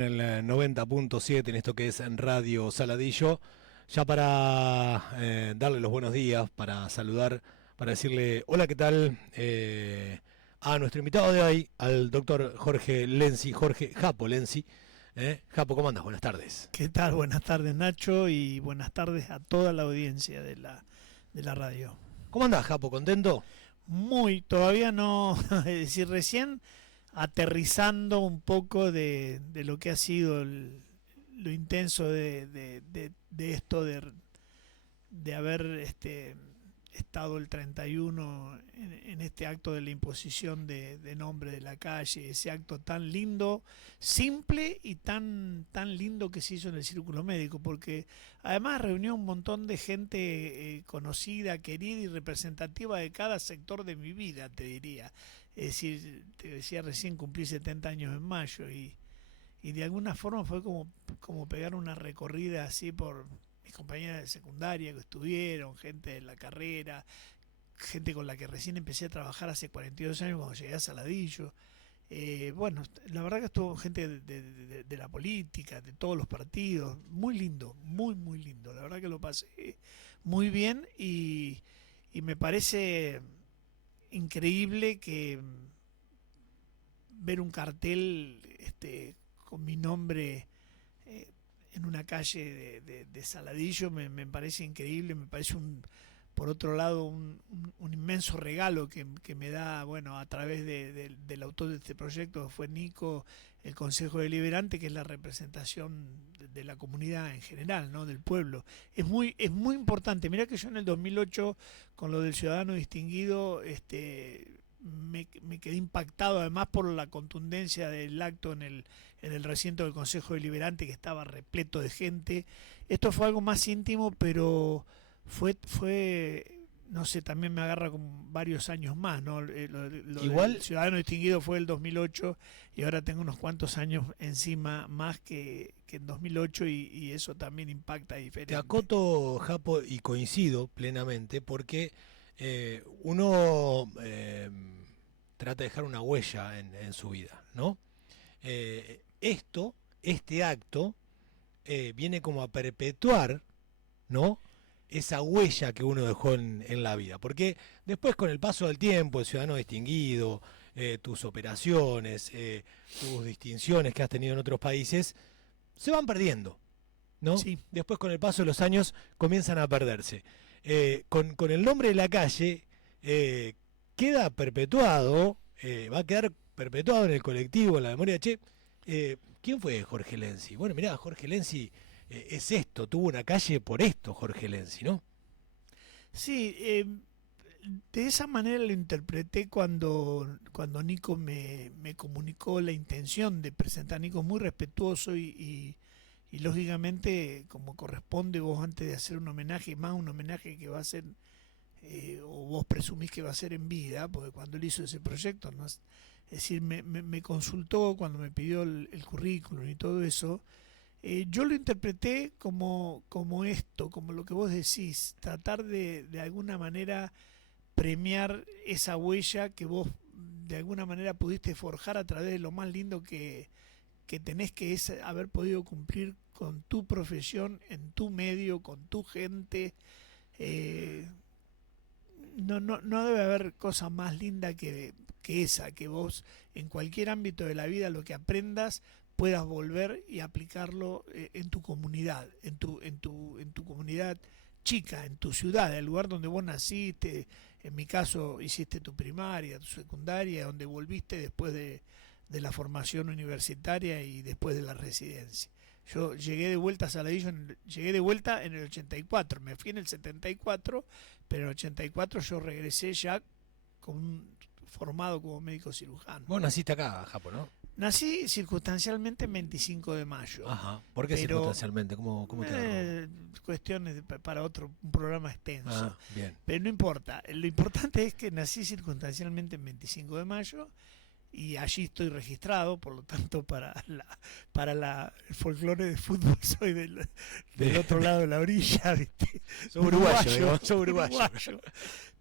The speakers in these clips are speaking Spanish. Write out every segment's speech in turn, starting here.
En el 90.7 en esto que es en Radio Saladillo, ya para darle los buenos días, para saludar, para decirle hola, ¿qué tal? A nuestro invitado de hoy, al doctor Jorge Lenzi, Jorge Japo Lenzi. Japo, ¿cómo andas? Buenas tardes. ¿Qué tal? Buenas tardes, Nacho, y buenas tardes a toda la audiencia de la radio. ¿Cómo andás, Japo? ¿Contento? Todavía no, es decir, recién aterrizando un poco de lo que ha sido lo intenso de esto de haber estado el 31 en este acto de la imposición de nombre de la calle, ese acto tan lindo, simple y tan lindo que se hizo en el Círculo Médico, porque además reunió un montón de gente conocida, querida y representativa de cada sector de mi vida, te diría. Es decir, te decía recién, cumplí 70 años en mayo y de alguna forma fue como pegar una recorrida así por mis compañeras de secundaria que estuvieron, gente de la carrera, gente con la que recién empecé a trabajar hace 42 años cuando llegué a Saladillo. Bueno, la verdad que estuvo gente de la política, de todos los partidos, muy lindo, muy lindo, la verdad que lo pasé muy bien y me parece increíble que ver un cartel con mi nombre en una calle de Saladillo me parece increíble, me parece por otro lado un inmenso regalo que me da, bueno, a través del autor de este proyecto, que fue Nico, el Consejo Deliberante, que es la representación de la comunidad en general, ¿no? Del pueblo. Es muy importante. Mirá que yo en el 2008 con lo del ciudadano distinguido me quedé impactado además por la contundencia del acto en el recinto del Consejo Deliberante, que estaba repleto de gente. Esto fue algo más íntimo, pero fue no sé, también me agarra con varios años más, ¿no? Igual, el ciudadano distinguido fue el 2008 y ahora tengo unos cuantos años encima más que en 2008 y eso también impacta diferente. te acoto, Japo, y coincido plenamente porque uno trata de dejar una huella en su vida, ¿no? Este acto viene como a perpetuar, ¿no?, esa huella que uno dejó en la vida, porque después con el paso del tiempo, el ciudadano distinguido, tus operaciones, tus distinciones que has tenido en otros países, se van perdiendo, ¿no? Sí. Después con el paso de los años comienzan a perderse. Con el nombre de la calle queda perpetuado, va a quedar perpetuado en el colectivo, en la memoria. Che, ¿quién fue Jorge Lenzi? Bueno, mirá, Jorge Lenzi es esto, tuvo una calle por esto, Jorge Lenzi, ¿no? Sí, de esa manera lo interpreté cuando Nico me comunicó la intención de presentar. Nico es muy respetuoso y lógicamente, como corresponde, vos antes de hacer un homenaje, más un homenaje que va a ser, o vos presumís que va a ser en vida, porque cuando él hizo ese proyecto, ¿no? Es decir, me consultó cuando me pidió el currículum y todo eso. Yo lo interpreté como esto, como lo que vos decís, tratar de alguna manera premiar esa huella que vos de alguna manera pudiste forjar a través de lo más lindo que tenés, que es haber podido cumplir con tu profesión, en tu medio, con tu gente. No debe haber cosa más linda que esa, que vos en cualquier ámbito de la vida lo que aprendas puedas volver y aplicarlo en tu comunidad, en tu comunidad chica, en tu ciudad, el lugar donde vos naciste. En mi caso hiciste tu primaria, tu secundaria, donde volviste después de la formación universitaria y después de la residencia. Yo llegué de vuelta a Saladillo, llegué de vuelta en el 84, me fui en el 74, pero en el 84 yo regresé ya formado como médico cirujano. Vos naciste acá, Japo, ¿no? Nací circunstancialmente el 25 de mayo. Ajá. ¿Por qué circunstancialmente? ¿Cómo te agarró? Cuestiones para un programa extenso. Ah, bien. Pero no importa. Lo importante es que nací circunstancialmente el 25 de mayo y allí estoy registrado, por lo tanto para el folclore de fútbol soy del otro lado de la orilla, ¿viste? Soy uruguayo.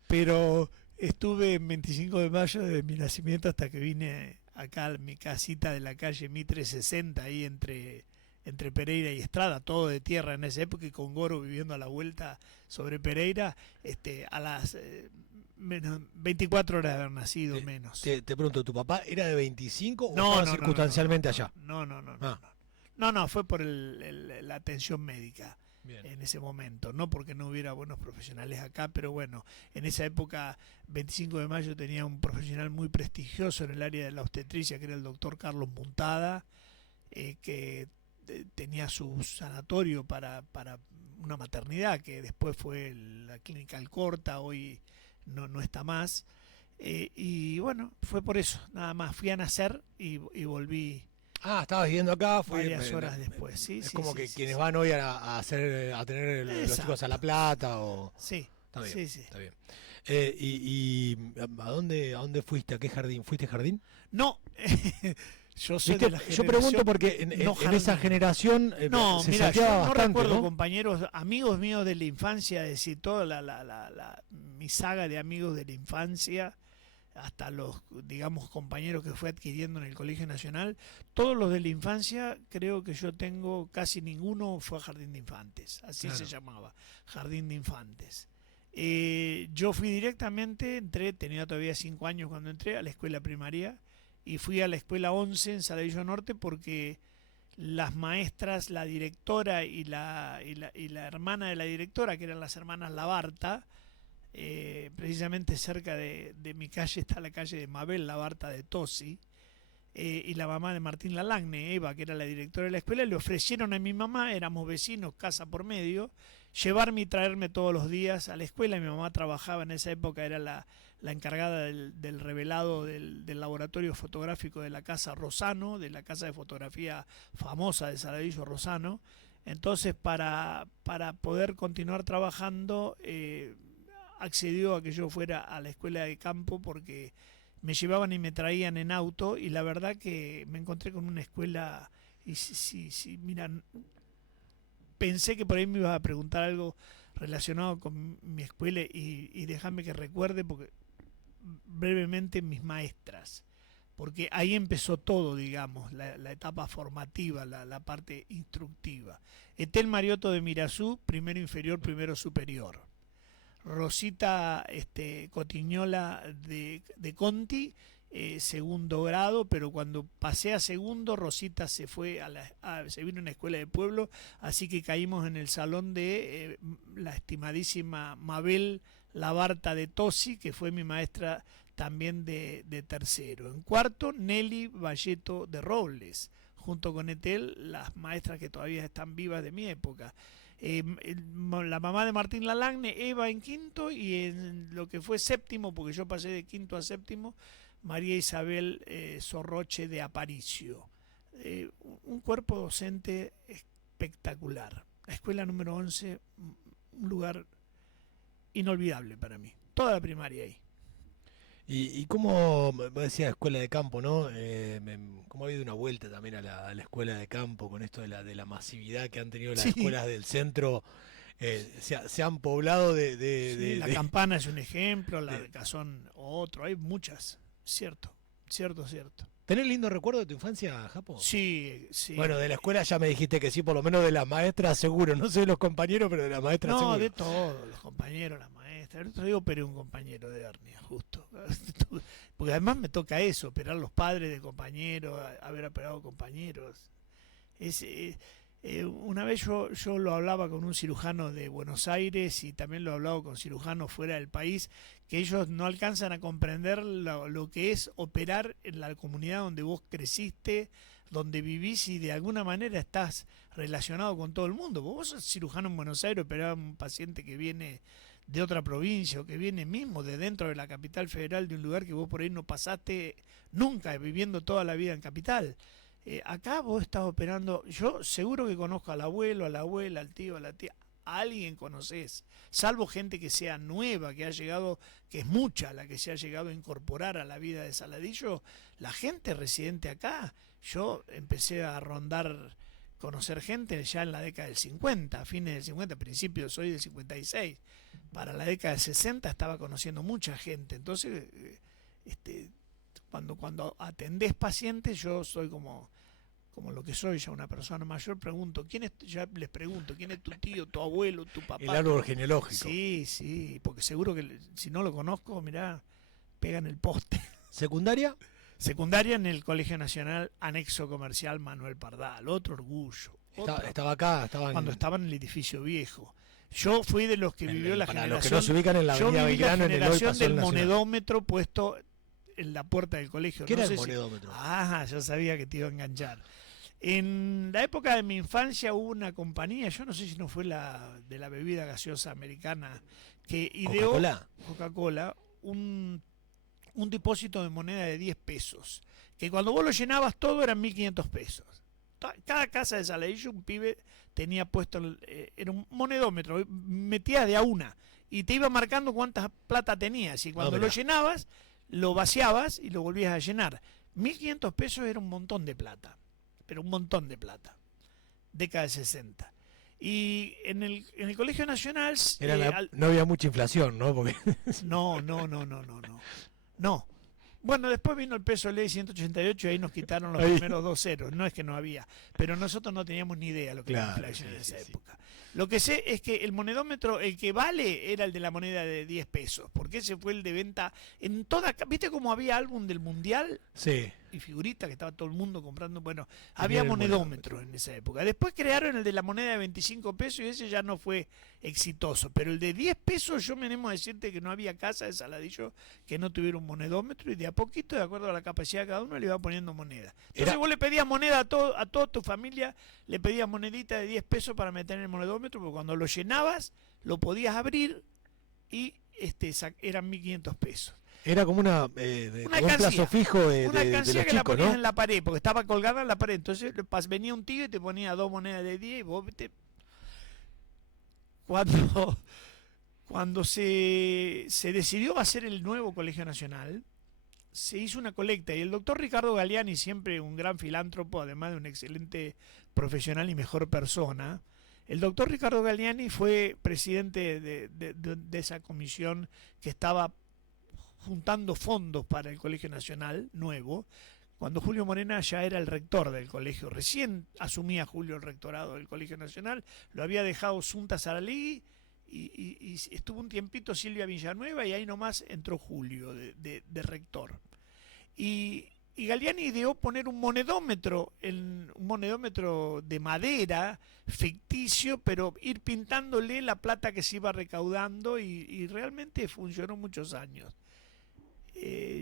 Pero estuve en 25 de mayo de mi nacimiento hasta que vine acá mi casita de la calle Mitre 60, ahí entre Pereira y Estrada, todo de tierra en esa época, y con Goro viviendo a la vuelta sobre Pereira, a las 24 horas de haber nacido menos. Te pregunto, ¿tu papá era de 25 o No, estaba no, circunstancialmente allá? No. No, fue por la atención médica. Bien. En ese momento, no porque no hubiera buenos profesionales acá, pero bueno, en esa época, 25 de mayo, tenía un profesional muy prestigioso en el área de la obstetricia, que era el doctor Carlos Muntada, que tenía su sanatorio para una maternidad, que después fue la clínica Alcorta, hoy no está más, y bueno, fue por eso, nada más, fui a nacer y volví. Estabas viviendo acá, varias horas después, sí. Es como que sí, quienes van hoy a tener los chicos a La Plata o... Sí, está bien, sí. está bien. ¿Y a dónde fuiste? ¿A qué jardín? ¿Fuiste jardín? No, yo soy de la generación... Yo pregunto porque en esa generación no, se mira, saqueaba yo no bastante, recuerdo ¿no? compañeros, amigos míos de la infancia, es decir, toda mi saga de amigos de la infancia, hasta los, digamos, compañeros que fue adquiriendo en el Colegio Nacional, todos los de la infancia, creo que yo tengo, casi ninguno fue a Jardín de Infantes, así Claro. se llamaba, Jardín de Infantes. Yo fui directamente, tenía todavía 5 años cuando entré a la escuela primaria, y fui a la escuela 11 en Saladillo Norte porque las maestras, la directora y la hermana de la directora, que eran las hermanas Labarta, precisamente cerca de mi calle está la calle de Mabel Labarta de Tosi, y la mamá de Martín Lalagne, Eva, que era la directora de la escuela, le ofrecieron a mi mamá, éramos vecinos, casa por medio, llevarme y traerme todos los días a la escuela. Mi mamá trabajaba en esa época, era la encargada del revelado del laboratorio fotográfico de la casa Rosano, de la casa de fotografía famosa de Saladillo Rosano. Entonces, para poder continuar trabajando, accedió a que yo fuera a la escuela de campo porque me llevaban y me traían en auto, y la verdad que me encontré con una escuela, y sí, mira, pensé que por ahí me ibas a preguntar algo relacionado con mi escuela, y déjame que recuerde porque brevemente mis maestras, porque ahí empezó todo, digamos, la etapa formativa, la parte instructiva. Etel Mariotto de Mirazú, primero inferior, primero superior. Rosita Cotiñola de Conti, segundo grado, pero cuando pasé a segundo, Rosita se fue se vino a una escuela de pueblo, así que caímos en el salón de la estimadísima Mabel Labarta de Tosi, que fue mi maestra también de tercero. En cuarto, Nelly Valleto de Robles, junto con Etel, las maestras que todavía están vivas de mi época. La mamá de Martín Lalagne, Eva, en quinto, y en lo que fue séptimo, porque yo pasé de quinto a séptimo, María Isabel Sorroche de Aparicio. Un cuerpo docente espectacular. La escuela número 11, un lugar inolvidable para mí. Toda la primaria ahí. Y cómo, vos decías escuela de campo, ¿no? Cómo ha habido una vuelta también a la escuela de campo con esto de la masividad que han tenido las escuelas del centro. Se han poblado la Campana es un ejemplo, la de Cazón otro, hay muchas, cierto. ¿Tenés lindo recuerdo de tu infancia, Japo? Sí. Bueno, de la escuela ya me dijiste que sí, por lo menos de las maestras seguro, no sé de los compañeros, pero de las maestras seguro. No, de todos, los compañeros, las maestras. El otro día operé un compañero de hernia, justo. Porque además me toca eso, operar los padres de compañeros, haber operado compañeros. Una vez yo lo hablaba con un cirujano de Buenos Aires, y también lo he hablado con cirujanos fuera del país, que ellos no alcanzan a comprender lo que es operar en la comunidad donde vos creciste, donde vivís y de alguna manera estás relacionado con todo el mundo. Vos sos cirujano en Buenos Aires, operás a un paciente que viene de otra provincia o que viene mismo de dentro de la capital federal, de un lugar que vos por ahí no pasaste nunca, viviendo toda la vida en capital. Acá vos estás operando, yo seguro que conozco al abuelo, a la abuela, al tío, a la tía, a alguien conocés, salvo gente que sea nueva, que ha llegado, que es mucha la que se ha llegado a incorporar a la vida de Saladillo. La gente residente acá, yo empecé a rondar, conocer gente ya en la década del 50, fines del 50, principios, soy del 56, para la década del 60 estaba conociendo mucha gente, entonces Cuando atendés pacientes, yo soy como lo que soy ya una persona mayor, ya les pregunto, ¿quién es tu tío, tu abuelo, tu papá? El árbol genealógico. Sí, porque seguro que si no lo conozco, mirá, pegan el poste. ¿Secundaria? Secundaria en el Colegio Nacional Anexo Comercial Manuel Pardal, otro orgullo. Estaba acá, cuando estaba en el edificio viejo. Yo fui de los que vivió la para generación. Los que no se ubican en la yo avenida viví la Belgrano, en el hoy generación Paseo del Nacional. monedómetro puesto en la puerta del colegio. ¿Qué no era sé el si- monedómetro? Yo sabía que te iba a enganchar. En la época de mi infancia hubo una compañía, yo no sé si no fue la de la bebida gaseosa americana, que ideó Coca-Cola, un depósito de moneda de 10 pesos, que cuando vos lo llenabas todo eran 1.500 pesos. Cada casa de Saladillo un pibe tenía puesto, era un monedómetro, metías de a una y te iba marcando cuánta plata tenías, y cuando lo llenabas, lo vaciabas y lo volvías a llenar. 1.500 pesos era un montón de plata, pero un montón de plata. Década de 60. Y en el Colegio Nacional... no había mucha inflación, ¿no? Porque... No. No. Bueno, después vino el peso ley 188 y ahí nos quitaron los primeros 2 ceros. No es que no había, pero nosotros no teníamos ni idea lo que era la inflación en esa época. Lo que sé es que el monedómetro, el que vale, era el de la moneda de 10 pesos, porque ese fue el de venta en toda... ¿Viste cómo había álbum del Mundial? Sí. Y figurita que estaba todo el mundo comprando. Bueno, había monedómetro en esa época. Después crearon el de la moneda de 25 pesos y ese ya no fue exitoso. Pero el de 10 pesos, yo me animo a decirte que no había casa de Saladillo que no tuviera un monedómetro, y de a poquito, de acuerdo a la capacidad de cada uno, le iba poniendo moneda. Entonces vos le pedías moneda a toda tu familia, le pedías monedita de 10 pesos para meter en el monedómetro, porque cuando lo llenabas, lo podías abrir y eran 1.500 pesos. Era como un plazo fijo de una los alcancía que chicos, la ponías ¿no? en la pared, porque estaba colgada en la pared. Entonces venía un tío y te ponía 2 monedas de 10 y vos cuando se decidió hacer el nuevo Colegio Nacional, se hizo una colecta y el doctor Ricardo Galliani, siempre un gran filántropo, además de un excelente profesional y mejor persona, el doctor Ricardo Galliani fue presidente de esa comisión que estaba juntando fondos para el Colegio Nacional nuevo, cuando Julio Morena ya era el rector del colegio. Recién asumía Julio el rectorado del Colegio Nacional, lo había dejado Sunta Saralegui y estuvo un tiempito Silvia Villanueva, y ahí nomás entró Julio de rector. Y Galliani ideó poner un monedómetro de madera ficticio, pero ir pintándole la plata que se iba recaudando, y realmente funcionó muchos años.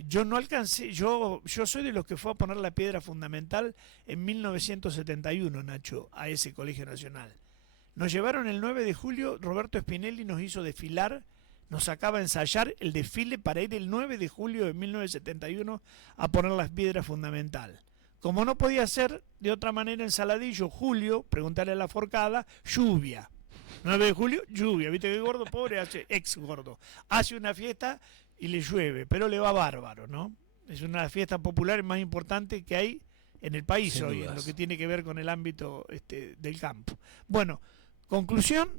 Yo no alcancé, yo soy de los que fue a poner la piedra fundamental en 1971, Nacho, a ese Colegio Nacional. Nos llevaron el 9 de julio, Roberto Spinelli nos hizo desfilar, nos sacaba a ensayar el desfile para ir el 9 de julio de 1971 a poner las piedras fundamental. Como no podía ser de otra manera en Saladillo, julio, preguntarle a la Forcada, lluvia. 9 de julio, lluvia. Viste que gordo, pobre, ex gordo. Hace una fiesta y le llueve, pero le va bárbaro, ¿no? Es una de las fiestas populares más importantes que hay en el país Sin hoy, dudas. en lo que tiene que ver con el ámbito del campo. Bueno, conclusión,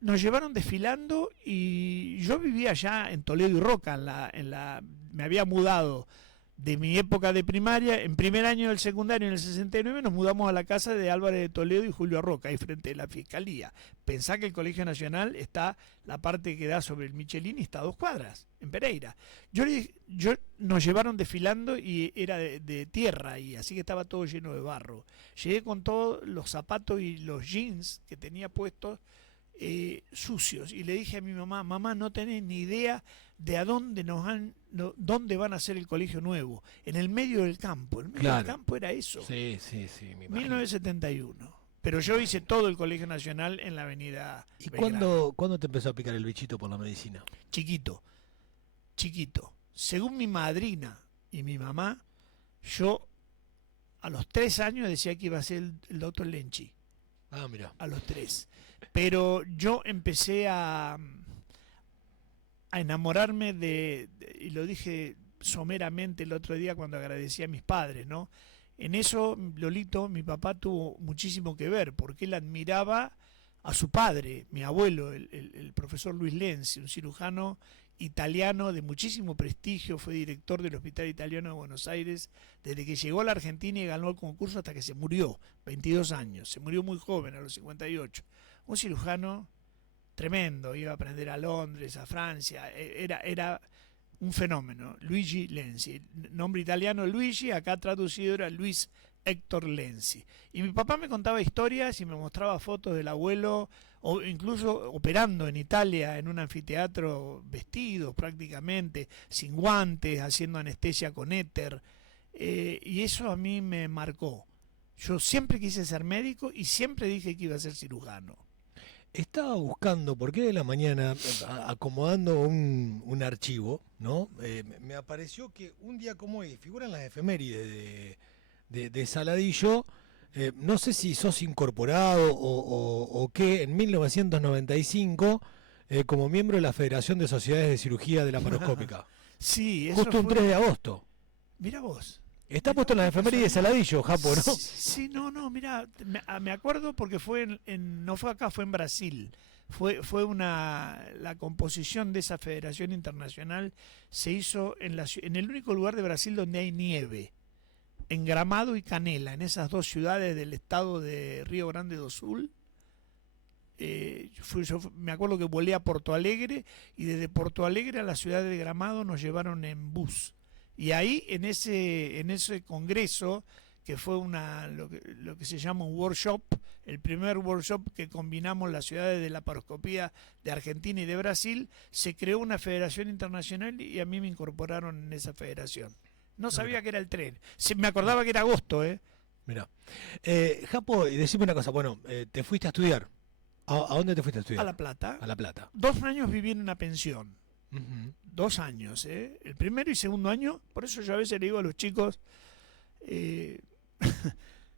nos llevaron desfilando y yo vivía allá en Toledo y Roca, me había mudado de mi época de primaria. En primer año del secundario, en el 69, nos mudamos a la casa de Álvarez de Toledo y Julio Roca, ahí frente de la Fiscalía. Pensá que el Colegio Nacional está, la parte que da sobre el Michelini está a 2 cuadras, en Pereira. Nos llevaron desfilando y era de tierra, y así que estaba todo lleno de barro. Llegué con todos los zapatos y los jeans que tenía puestos sucios, y le dije a mi mamá, no tenés ni idea de a dónde dónde van a hacer el colegio nuevo, en el medio del campo. El medio del campo era eso. Sí, me imagino. 1971. Pero yo hice todo el Colegio Nacional en la avenida ¿Y Belgrano. cuándo te empezó a picar el bichito por la medicina? Chiquito. Según mi madrina y mi mamá, yo a los 3 años decía que iba a ser el doctor Lenchi. Ah, mira. A los 3. Pero yo empecé a enamorarme y lo dije someramente el otro día cuando agradecí a mis padres, ¿no? En eso, Lolito, mi papá tuvo muchísimo que ver, porque él admiraba a su padre, mi abuelo, el profesor Luis Lenz, un cirujano italiano de muchísimo prestigio, fue director del Hospital Italiano de Buenos Aires desde que llegó a la Argentina y ganó el concurso hasta que se murió, 22 años, se murió muy joven, a los 58. Un cirujano tremendo, iba a aprender a Londres, a Francia, era un fenómeno. Luigi Lenzi, nombre italiano Luigi, acá traducido era Luis Héctor Lenzi. Y mi papá me contaba historias y me mostraba fotos del abuelo, o incluso operando en Italia en un anfiteatro vestido prácticamente, sin guantes, haciendo anestesia con éter. Y eso a mí me marcó. Yo siempre quise ser médico y siempre dije que iba a ser cirujano. Estaba buscando, porque de la mañana, acomodando un archivo, ¿no? Me apareció que un día como hoy, figuran las efemérides de Saladillo, no sé si sos incorporado o qué, en 1995, como miembro de la Federación de Sociedades de Cirugía de Laparoscópica. Sí, eso Justo un fue... 3 de agosto. Mira vos. Está puesto en las efemérides de Saladillo, Japo, ¿no? Sí, no, mira, me acuerdo porque fue no fue acá, fue en Brasil. Fue la composición de esa federación internacional se hizo en el único lugar de Brasil donde hay nieve, en Gramado y Canela, en esas dos ciudades del estado de Río Grande do Sul. Yo me acuerdo que volé a Porto Alegre y desde Porto Alegre a la ciudad de Gramado nos llevaron en bus. Y ahí en ese congreso, que fue lo que se llama un workshop, el primer workshop que combinamos las ciudades de laparoscopía de Argentina y de Brasil, se creó una federación internacional y a mí me incorporaron en esa federación. No sabía que era el tren. Me acordaba que era agosto, ¿eh? Mirá. Japo, y decime una cosa, bueno, te fuiste a estudiar. ¿A dónde te fuiste a estudiar? A La Plata. A La Plata. 2 años viví en una pensión. Uh-huh. 2 años, ¿eh? El primero y segundo año, por eso yo a veces le digo a los chicos,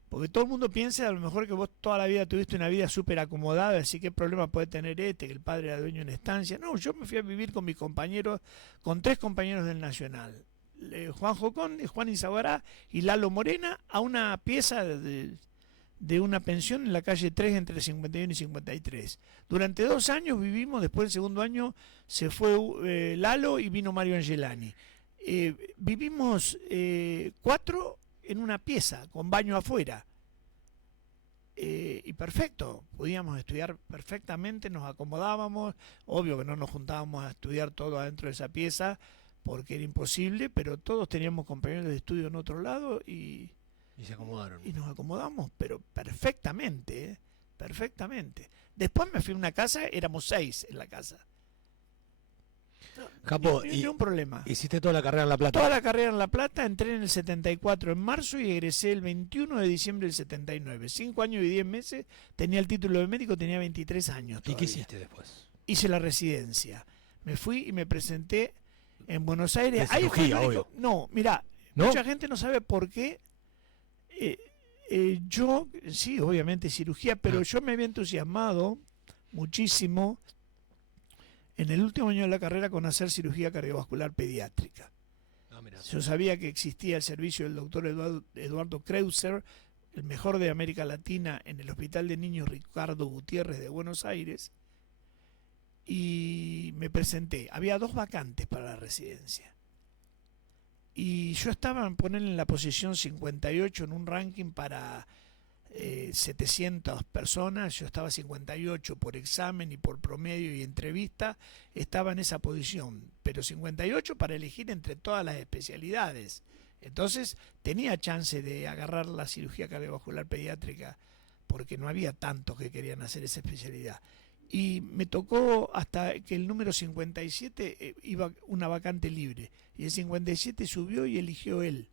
porque todo el mundo piensa a lo mejor que vos toda la vida tuviste una vida súper acomodada, así que problema puede tener que el padre era dueño de una estancia. No, yo me fui a vivir con mis compañeros, con 3 compañeros del Nacional. Juan Conde, Juan Izaguará y Lalo Morena, a una pieza de una pensión en la calle 3 entre 51 y 53. Durante 2 años vivimos, después del segundo año se fue Lalo y vino Mario Angelani. Vivimos 4 en una pieza, con baño afuera. Y perfecto, podíamos estudiar perfectamente, nos acomodábamos, obvio que no nos juntábamos a estudiar todo adentro de esa pieza, porque era imposible, pero todos teníamos compañeros de estudio en otro lado y se acomodaron. Y nos acomodamos, pero perfectamente, ¿eh? Perfectamente. Después me fui a una casa, éramos 6 en la casa. Japo, ni un problema. ¿Hiciste toda la carrera en La Plata? Toda la carrera en La Plata, entré en el 74 en marzo y egresé el 21 de diciembre del 79. 5 años y 10 meses, tenía el título de médico, tenía 23 años todavía. ¿Y qué hiciste después? Hice la residencia. Me fui y me presenté en Buenos Aires. De cirugía, obvio. No, mira, ¿no? Mucha gente no sabe por qué. Yo, sí, obviamente cirugía, pero yo me había entusiasmado muchísimo en el último año de la carrera con hacer cirugía cardiovascular pediátrica. Yo sabía que existía el servicio del doctor Eduardo Kreuzer, el mejor de América Latina, en el Hospital de Niños Ricardo Gutiérrez de Buenos Aires, y me presenté. Había 2 vacantes para la residencia. Y yo estaba en la posición 58 en un ranking para 700 personas. Yo estaba 58 por examen y por promedio y entrevista. Estaba en esa posición, pero 58 para elegir entre todas las especialidades. Entonces tenía chance de agarrar la cirugía cardiovascular pediátrica porque no había tantos que querían hacer esa especialidad. Y me tocó hasta que el número 57 iba una vacante libre. Y el 57 subió y eligió él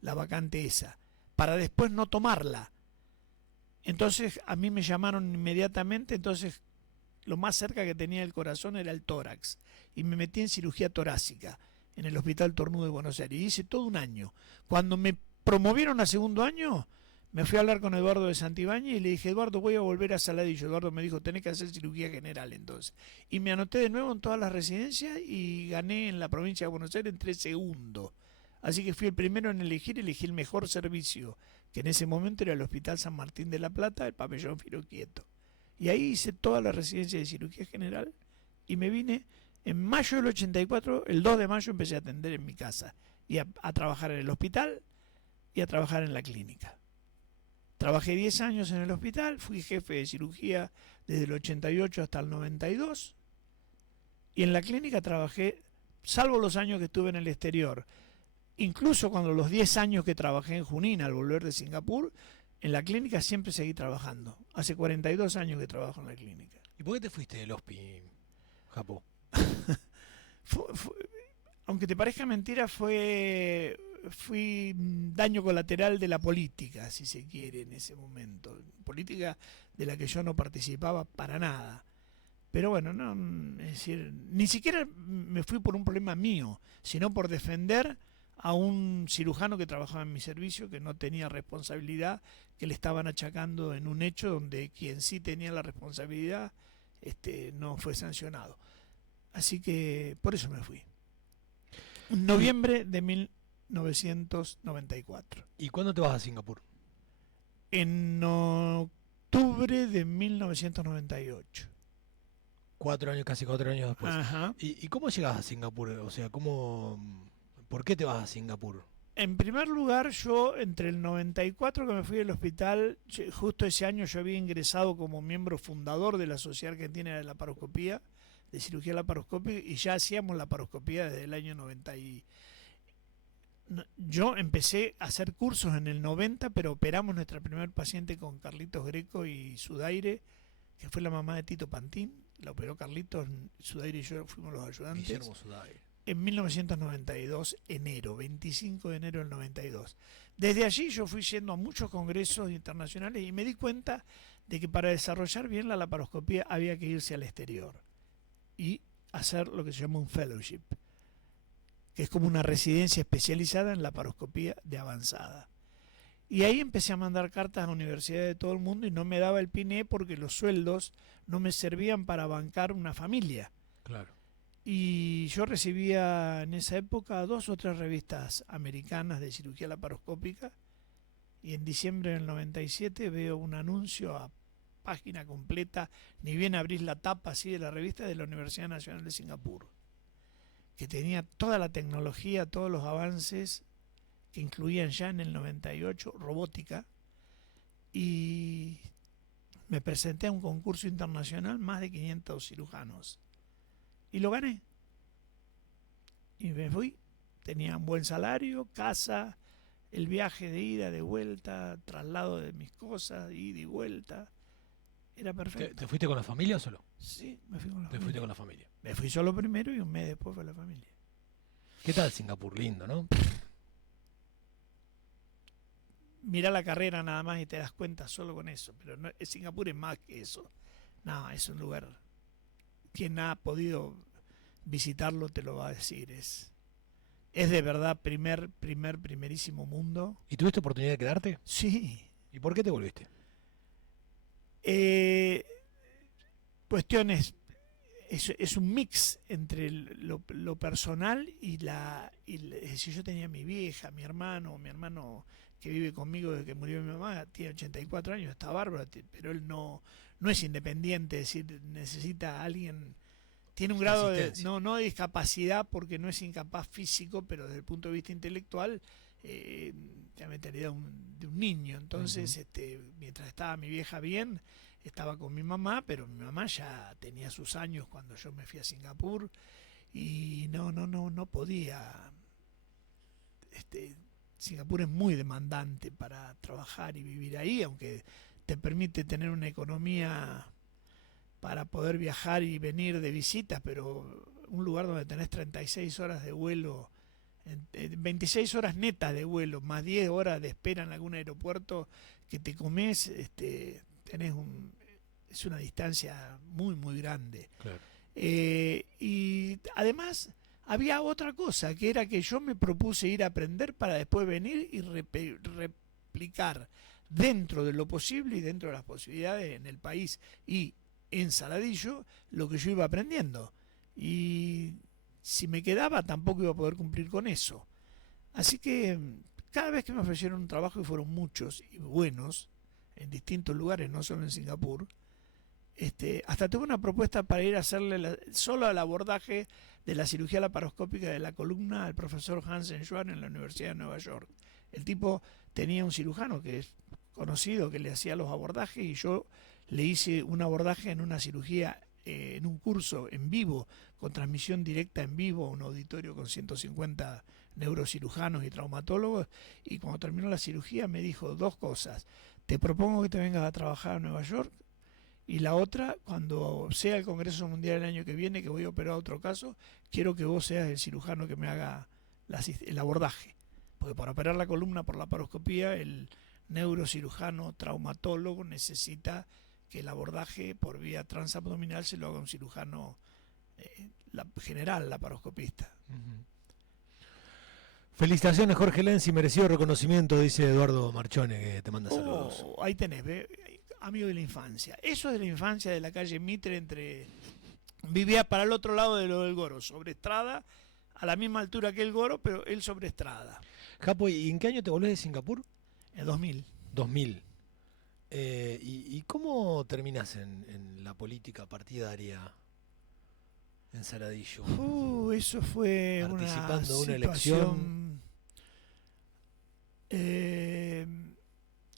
la vacante esa, para después no tomarla. Entonces a mí me llamaron inmediatamente, entonces lo más cerca que tenía el corazón era el tórax. Y me metí en cirugía torácica en el Hospital Tornudo de Buenos Aires. Y hice todo un año. Cuando me promovieron a segundo año, me fui a hablar con Eduardo de Santibáñez y le dije, Eduardo, voy a volver a Saladillo. Eduardo me dijo, tenés que hacer cirugía general entonces. Y me anoté de nuevo en todas las residencias y gané en la provincia de Buenos Aires, entré segundo. Así que fui el primero en elegí el mejor servicio, que en ese momento era el Hospital San Martín de la Plata, el pabellón Firoquieto. Y ahí hice toda la residencia de cirugía general y me vine En mayo del 84, el 2 de mayo, empecé a atender en mi casa y a trabajar en el hospital y a trabajar en la clínica. Trabajé 10 años en el hospital, fui jefe de cirugía desde el 88 hasta el 92 y en la clínica trabajé, salvo los años que estuve en el exterior, incluso cuando los 10 años que trabajé en Junín al volver de Singapur, en la clínica siempre seguí trabajando. Hace 42 años que trabajo en la clínica. ¿Y por qué te fuiste del hospi, Japó? Aunque te parezca mentira, fui daño colateral de la política, si se quiere, en ese momento. Política de la que yo no participaba para nada. Pero bueno, no, es decir, ni siquiera me fui por un problema mío, sino por defender a un cirujano que trabajaba en mi servicio, que no tenía responsabilidad, que le estaban achacando en un hecho donde quien sí tenía la responsabilidad no fue sancionado. Así que por eso me fui. En noviembre de 1994. ¿Y cuándo te vas a Singapur? En octubre de 1998. 4 años, casi 4 años después. Ajá. ¿Y cómo llegas a Singapur? O sea, ¿por qué te vas a Singapur? En primer lugar, yo entre el 94 que me fui del hospital, justo ese año yo había ingresado como miembro fundador de la Sociedad Argentina de Laparoscopía, de cirugía laparoscópica, y ya hacíamos laparoscopía desde el año 90. Yo empecé a hacer cursos en el 90, pero operamos nuestra primer paciente con Carlitos Greco y Sudaire, que fue la mamá de Tito Pantín. La operó Carlitos, Sudaire y yo fuimos los ayudantes. Guillermo Sudaire. En 1992, enero, 25 de enero del 92. Desde allí yo fui yendo a muchos congresos internacionales y me di cuenta de que para desarrollar bien la laparoscopía había que irse al exterior y hacer lo que se llama un fellowship, que es como una residencia especializada en laparoscopía de avanzada. Y ahí empecé a mandar cartas a universidades de todo el mundo y no me daba el piné porque los sueldos no me servían para bancar una familia. Claro. Y yo recibía en esa época 2 o 3 revistas americanas de cirugía laparoscópica y en diciembre del 97 veo un anuncio a página completa, ni bien abrís la tapa así de la revista, de la Universidad Nacional de Singapur, que tenía toda la tecnología, todos los avances que incluían ya en el 98 robótica, y me presenté a un concurso internacional, más de 500 cirujanos, y lo gané. Y me fui, tenía un buen salario, casa, el viaje de ida, de vuelta, traslado de mis cosas, ida y vuelta, era perfecto. ¿Te fuiste con la familia o solo? Sí, me fui con la Te familia. fuiste con la familia. Me fui solo primero y un mes después fue la familia. ¿Qué tal Singapur? Lindo, ¿no? Mirá la carrera nada más y te das cuenta solo con eso. Pero no, Singapur es más que eso. No, es un lugar. Quien ha podido visitarlo te lo va a decir. Es de verdad primerísimo mundo. ¿Y tuviste oportunidad de quedarte? Sí. ¿Y por qué te volviste? Cuestiones. Es un mix entre lo personal y es decir, yo tenía mi vieja, mi hermano que vive conmigo desde que murió mi mamá, tiene 84 años, está bárbaro, pero él no es independiente, es decir, necesita a alguien, tiene un grado de, no de discapacidad porque no es incapaz físico, pero desde el punto de vista intelectual, la mentalidad de un niño. Entonces, mientras estaba mi vieja bien, estaba con mi mamá, pero mi mamá ya tenía sus años cuando yo me fui a Singapur y no podía. Singapur es muy demandante para trabajar y vivir ahí, aunque te permite tener una economía para poder viajar y venir de visitas, pero un lugar donde tenés 36 horas de vuelo, 26 horas netas de vuelo, más 10 horas de espera en algún aeropuerto que te comes, es una distancia muy grande. Claro. Y además había otra cosa, que era que yo me propuse ir a aprender para después venir y replicar dentro de lo posible y dentro de las posibilidades en el país y en Saladillo lo que yo iba aprendiendo. Y si me quedaba tampoco iba a poder cumplir con eso. Así que cada vez que me ofrecieron un trabajo, y fueron muchos y buenos, en distintos lugares, no solo en Singapur, Hasta tuve una propuesta para ir a hacerle solo el abordaje de la cirugía laparoscópica de la columna al profesor Hansen Schwan en la Universidad de Nueva York. El tipo tenía un cirujano que es conocido, que le hacía los abordajes, y yo le hice un abordaje en una cirugía, en un curso en vivo, con transmisión directa en vivo, un auditorio con 150 neurocirujanos y traumatólogos, y cuando terminó la cirugía me dijo dos cosas: te propongo que te vengas a trabajar a Nueva York, y la otra, cuando sea el Congreso Mundial el año que viene, que voy a operar otro caso, quiero que vos seas el cirujano que me haga el abordaje. Porque para operar la columna por la laparoscopía, el neurocirujano traumatólogo necesita que el abordaje por vía transabdominal se lo haga un cirujano general, laparoscopista. Felicitaciones, Jorge Lenzi, merecido reconocimiento, dice Eduardo Marchone, que te manda saludos. Ahí tenés, amigo de la infancia. Eso de la infancia, de la calle Mitre, vivía para el otro lado de lo del Goro, sobre Estrada, a la misma altura que el Goro, pero él sobre Estrada. Japo, ¿y en qué año te volvés de Singapur? En 2000. 2000. ¿Y cómo terminás en la política partidaria en Saladillo? Eso fue participando una de una elección.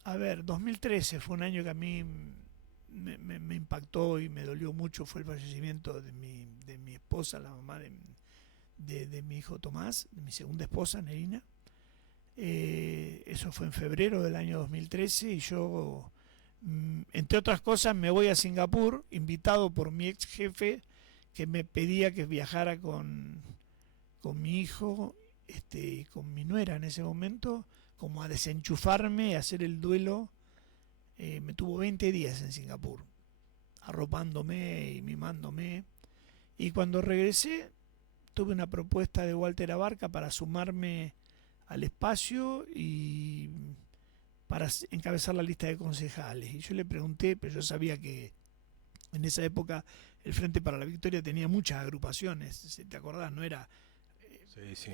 A ver, 2013 fue un año que a mí me impactó y me dolió mucho. Fue el fallecimiento de mi esposa, la mamá de mi hijo Tomás, de mi segunda esposa, Nerina. Eso fue en febrero del año 2013, y yo, entre otras cosas, me voy a Singapur, invitado por mi ex jefe, que me pedía que viajara con mi hijo y con mi nuera en ese momento, como a desenchufarme, a hacer el duelo. Me tuvo 20 días en Singapur, arropándome y mimándome. Y cuando regresé, tuve una propuesta de Walter Abarca para sumarme al espacio y para encabezar la lista de concejales. Y yo le pregunté, pero yo sabía que en esa época el Frente para la Victoria tenía muchas agrupaciones, ¿te acordás? No era, sí.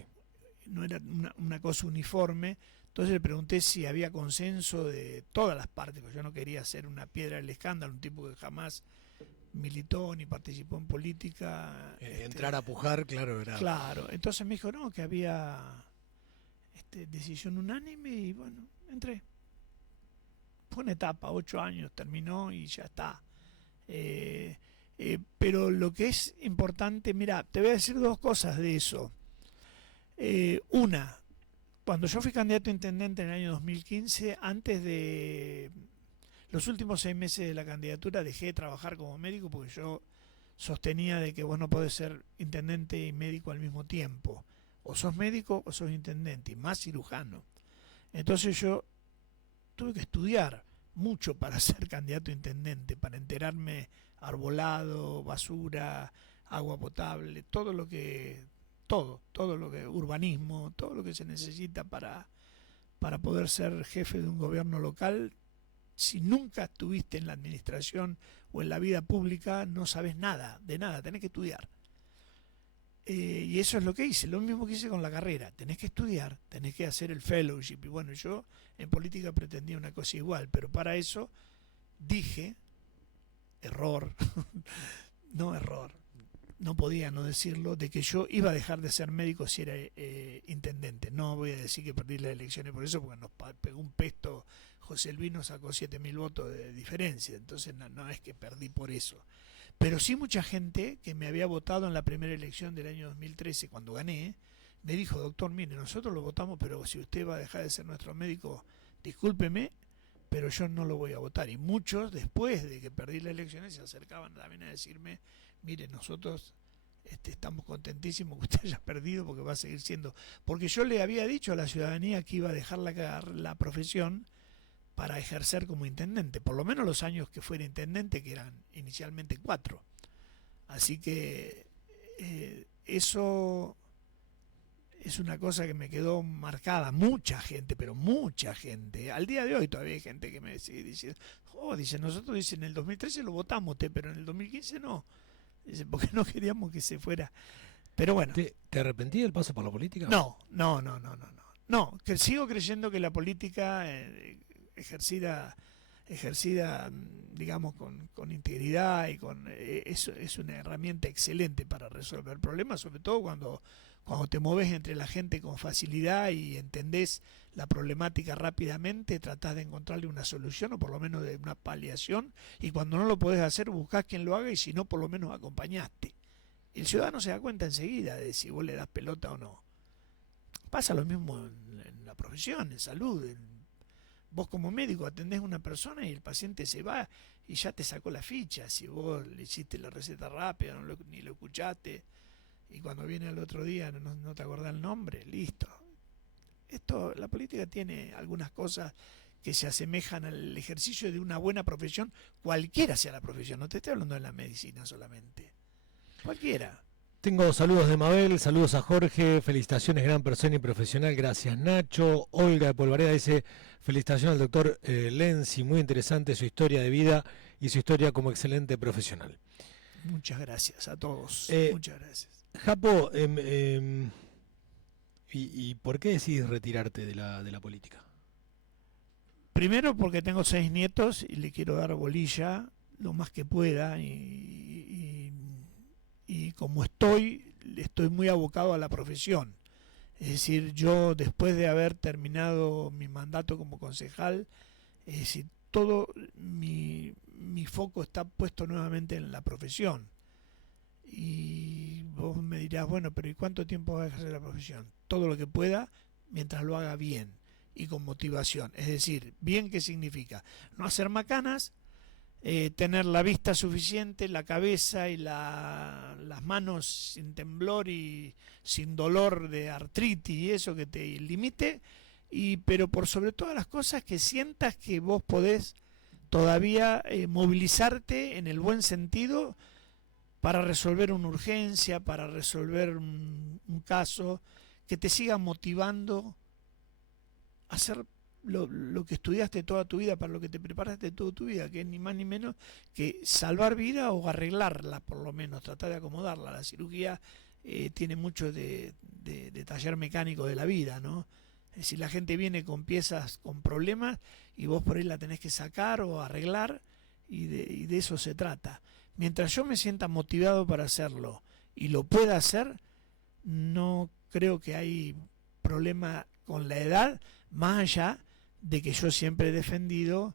No era una cosa uniforme. Entonces le pregunté si había consenso de todas las partes, porque yo no quería ser una piedra del escándalo, un tipo que jamás militó ni participó en política. Entrar a pujar, claro, era. Claro, entonces me dijo no, que había decisión unánime, y bueno, entré. Fue una etapa, 8 años, terminó y ya está. Pero lo que es importante, mira, te voy a decir dos cosas de eso. Una, cuando yo fui candidato a intendente en el año 2015, antes de los últimos 6 meses de la candidatura, dejé de trabajar como médico, porque yo sostenía de que vos no podés ser intendente y médico al mismo tiempo. O sos médico o sos intendente, y más cirujano. Entonces yo tuve que estudiar mucho para ser candidato a intendente, para enterarme arbolado, basura, agua potable, todo lo que urbanismo, todo lo que se necesita para poder ser jefe de un gobierno local. Si nunca estuviste en la administración o en la vida pública, no sabes nada, de nada, tenés que estudiar. Y eso es lo que hice, lo mismo que hice con la carrera. Tenés que estudiar, tenés que hacer el fellowship. Y bueno, yo en política pretendía una cosa igual, pero para eso dije, no podía no decirlo, de que yo iba a dejar de ser médico si era intendente. No voy a decir que perdí las elecciones por eso, porque nos pegó un pesto. José Luis nos sacó 7.000 votos de diferencia, entonces no es que perdí por eso. Pero sí, mucha gente que me había votado en la primera elección del año 2013, cuando gané, me dijo: doctor, mire, nosotros lo votamos, pero si usted va a dejar de ser nuestro médico, discúlpeme, pero yo no lo voy a votar. Y muchos, después de que perdí las elecciones, se acercaban también a decirme: mire, nosotros estamos contentísimos que usted haya perdido, porque va a seguir siendo... Porque yo le había dicho a la ciudadanía que iba a dejar la profesión para ejercer como intendente, por lo menos los años que fuera intendente, que eran inicialmente 4. Así que eso es una cosa que me quedó marcada. Mucha gente, pero mucha gente, al día de hoy todavía hay gente que me sigue diciendo: dice, nosotros, dice, en el 2013 lo votamos, pero en el 2015 no, dice, porque no queríamos que se fuera. Pero bueno. ¿Te arrepentí del paso por la política? No, que sigo creyendo que la política ejercida ejercida, digamos, con integridad y eso es una herramienta excelente para resolver problemas, sobre todo cuando te moves entre la gente con facilidad y entendés la problemática rápidamente, tratás de encontrarle una solución o por lo menos de una paliación, y cuando no lo podés hacer buscás quien lo haga y si no por lo menos acompañaste. El ciudadano se da cuenta enseguida de si vos le das pelota o no. Pasa lo mismo en la profesión, en salud. Vos como médico atendés a una persona y el paciente se va y ya te sacó la ficha. Si vos le hiciste la receta rápida, ni lo escuchaste, y cuando viene al otro día no te acordás el nombre, listo. La política tiene algunas cosas que se asemejan al ejercicio de una buena profesión, cualquiera sea la profesión, no te estoy hablando de la medicina solamente. Cualquiera. Tengo saludos de Mabel, saludos a Jorge, felicitaciones, gran persona y profesional, gracias Nacho. Olga de Polvareda dice, felicitaciones al doctor Lenzi, muy interesante su historia de vida y su historia como excelente profesional. Muchas gracias a todos, muchas gracias. Japo, ¿y por qué decidís retirarte de la política? Primero porque tengo 6 nietos y le quiero dar bolilla lo más que pueda y como estoy muy abocado a la profesión. Es decir, yo después de haber terminado mi mandato como concejal, es decir, todo mi foco está puesto nuevamente en la profesión. Y vos me dirás, bueno, pero ¿y cuánto tiempo vas a ejercer la profesión? Todo lo que pueda, mientras lo haga bien y con motivación. Es decir, bien, ¿qué significa? No hacer macanas, tener la vista suficiente, la cabeza y las manos sin temblor y sin dolor de artritis y eso que te limite, pero por sobre todas las cosas que sientas que vos podés todavía movilizarte en el buen sentido para resolver una urgencia, para resolver un caso, que te siga motivando a hacer lo que estudiaste toda tu vida, para lo que te preparaste toda tu vida, que es ni más ni menos que salvar vida o arreglarla, por lo menos, tratar de acomodarla. La cirugía tiene mucho de taller mecánico de la vida, ¿no? Es decir, la gente viene con piezas con problemas y vos por ahí la tenés que sacar o arreglar, y de eso se trata. Mientras yo me sienta motivado para hacerlo y lo pueda hacer, no creo que hay problema con la edad, más allá de que yo siempre he defendido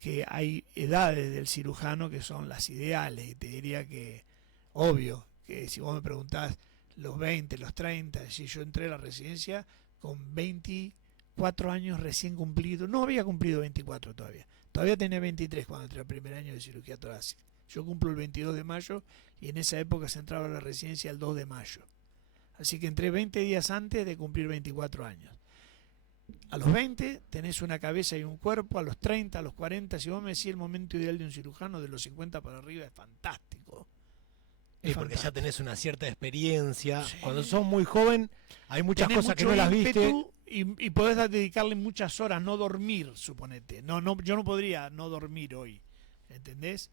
que hay edades del cirujano que son las ideales, y te diría que, obvio, que si vos me preguntás los 20, los 30, si yo entré a la residencia con 24 años recién cumplido, no había cumplido 24 todavía tenía 23 cuando entré al primer año de cirugía torácica. Yo cumplo el 22 de mayo y en esa época se entraba a la residencia el 2 de mayo. Así que entré 20 días antes de cumplir 24 años. A los 20 tenés una cabeza y un cuerpo, a los 30, a los 40, si vos me decís el momento ideal de un cirujano, de los 50 para arriba, es fantástico. Es porque ya tenés una cierta experiencia. Sí. Cuando sos muy joven hay muchas cosas que no las viste. Y podés dedicarle muchas horas, no dormir, suponete. Yo no podría no dormir hoy, ¿entendés?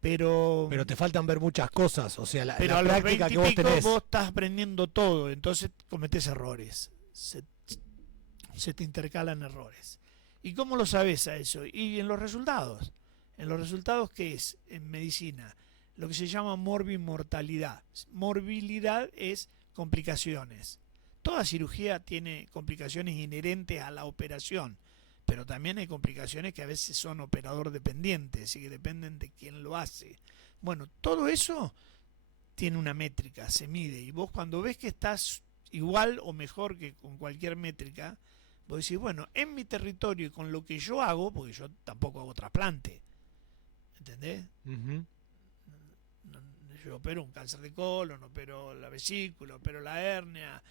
Pero te faltan ver muchas cosas, o sea, la a práctica los 20 que vos tenés. Vos estás aprendiendo todo, entonces cometés errores. Se te intercalan errores. ¿Y cómo lo sabés a eso? Y en los resultados. ¿En los resultados qué es? En medicina, lo que se llama morbimortalidad. Morbilidad es complicaciones. Toda cirugía tiene complicaciones inherentes a la operación, pero también hay complicaciones que a veces son operador dependientes y que dependen de quién lo hace. Bueno, todo eso tiene una métrica, se mide, y vos cuando ves que estás igual o mejor que con cualquier métrica, vos decís, bueno, en mi territorio y con lo que yo hago, porque yo tampoco hago trasplante, ¿entendés? Yo opero un cáncer de colon, opero la vesícula, opero la hernia,